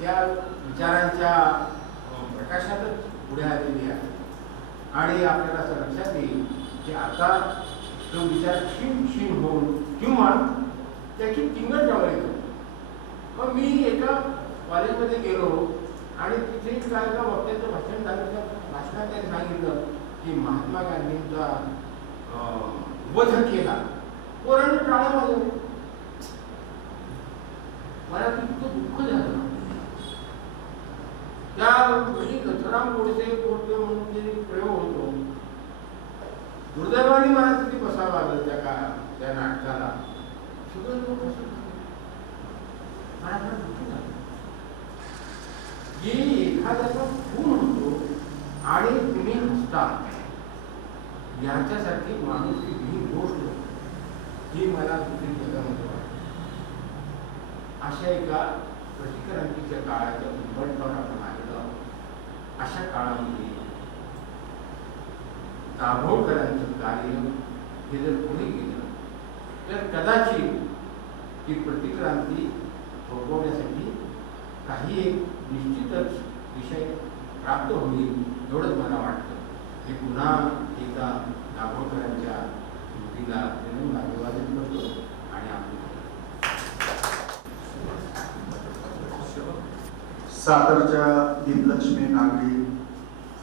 त्या विचारांच्या प्रकाशातच पुढे आलेली आहे. आणि आपल्याला असं लक्षात येईल की आता तो विचार क्षीण होऊन किंवा त्याची टिंगल जवळ येतो. मग मी एका कॉलेजमध्ये गेलो आणि तिथे काय एका वक्त्याचं भाषण झालं. त्या भाषणात त्यांनी सांगितलं की महात्मा गांधींचा वध केला, पोरांनी टाळ्या वाजवल्या. मला तितकं दुःख झालं. त्या दत्तराम गोडसे म्हणून जे प्रयोग होतो, दुर्दैवाने मला तिथे बसावं लागलं त्या नाटकाला. सगळं लोक मला दुःख झालं की एखाद्याचा खून होतो आणि तुम्ही हसता. यांच्यासारखी माणूस ही गोष्ट ही मला दुसरी जगामध्ये वाटते. अशा एका प्रतिक्रांतीच्या काळाच्या उंबरठ्यावर आपण आलेलो आहोत. अशा काळामध्ये दाभोळकरांचं कार्य हे जर पुढे गेलं तर कदाचित ही प्रतिक्रांती थोपवण्यासाठी काही एक निश्चितच विषय प्राप्त होईल एवढंच मला वाटतं. मी पुन्हा एकदा दाभोळकरांच्या स्मृतीला विनम्र अभिवादन करतो आणि आपली सातारच्या दीपलक्ष्मी नागरी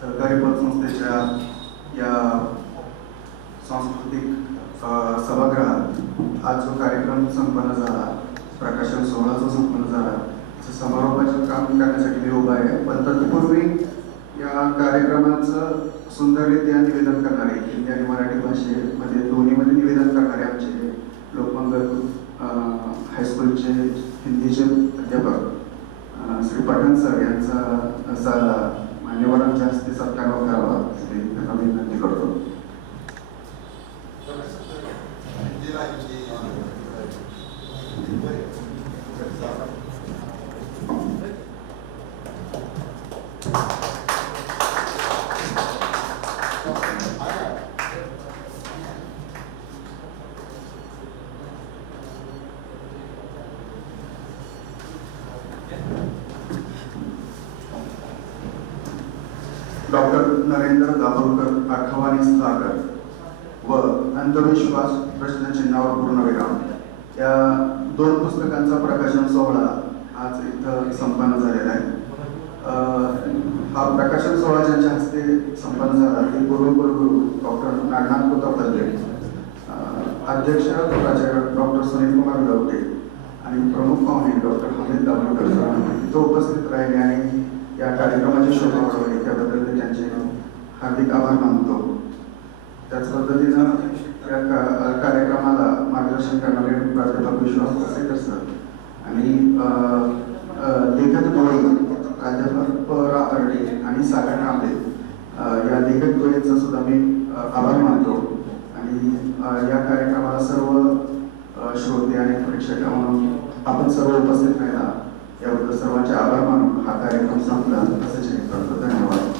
सहकारी पतसंस्थेच्या या सांस्कृतिक सभागृहात आज जो कार्यक्रम संपन्न झाला, प्रकाशन सोहळा जो संपन्न झाला, समारोपाचं काम करण्यासाठी मी उभा आहे. पण तत्पूर्वी या कार्यक्रमाचं सुंदररित्या निवेदन करणारे, हिंदी आणि मराठी भाषेमध्ये दोन्हीमध्ये निवेदन करणारे आमचे लोकमंगल हायस्कूलचे हिंदीचे अध्यापक श्री पठाण सर यांचा असा मान्यवरांच्या हस्ते सत्कार करावा असे त्यांना विनंती करतो. डॉक्टर नरेंद्र दाभोळकर आठवणी सागर व अंधविश्वास प्रश्नचिन्हावर पूर्णविराम या दोन पुस्तकांचा प्रकाशन सोहळा आज इथं संपन्न झालेला आहे. हा प्रकाशन सोहळा ज्यांच्या हस्ते संपन्न झाला ते पूर्वकुलगुरू डॉक्टर नागनाथ कोतापल्ले, अध्यक्ष प्राचार्य डॉक्टर सुनील कुमार गवटे आणि प्रमुख पाहुणे डॉक्टर हमीद दाभोळकर इथं उपस्थित राहिले आणि या कार्यक्रमाची शोभा वाढवली त्याबद्दल मी त्यांचे हार्दिक आभार मानतो. त्याच पद्धतीनं या कार्यक्रमाला मार्गदर्शन करणारे प्राध्यापक विश्वास वसेकर सर आणि लेखक दोळे प्राध्यापक प.रा. अर्डे आणि सागर कांबळे या लेखक दोळेंचा सुद्धा मी आभार मानतो. आणि या कार्यक्रमाला सर्व श्रोते आणि प्रेक्षक म्हणून आपण सर्व उपस्थित राहिला याबद्दल सर्वांचे आभार मानून हा कार्यक्रम संपला असं करतो. धन्यवाद.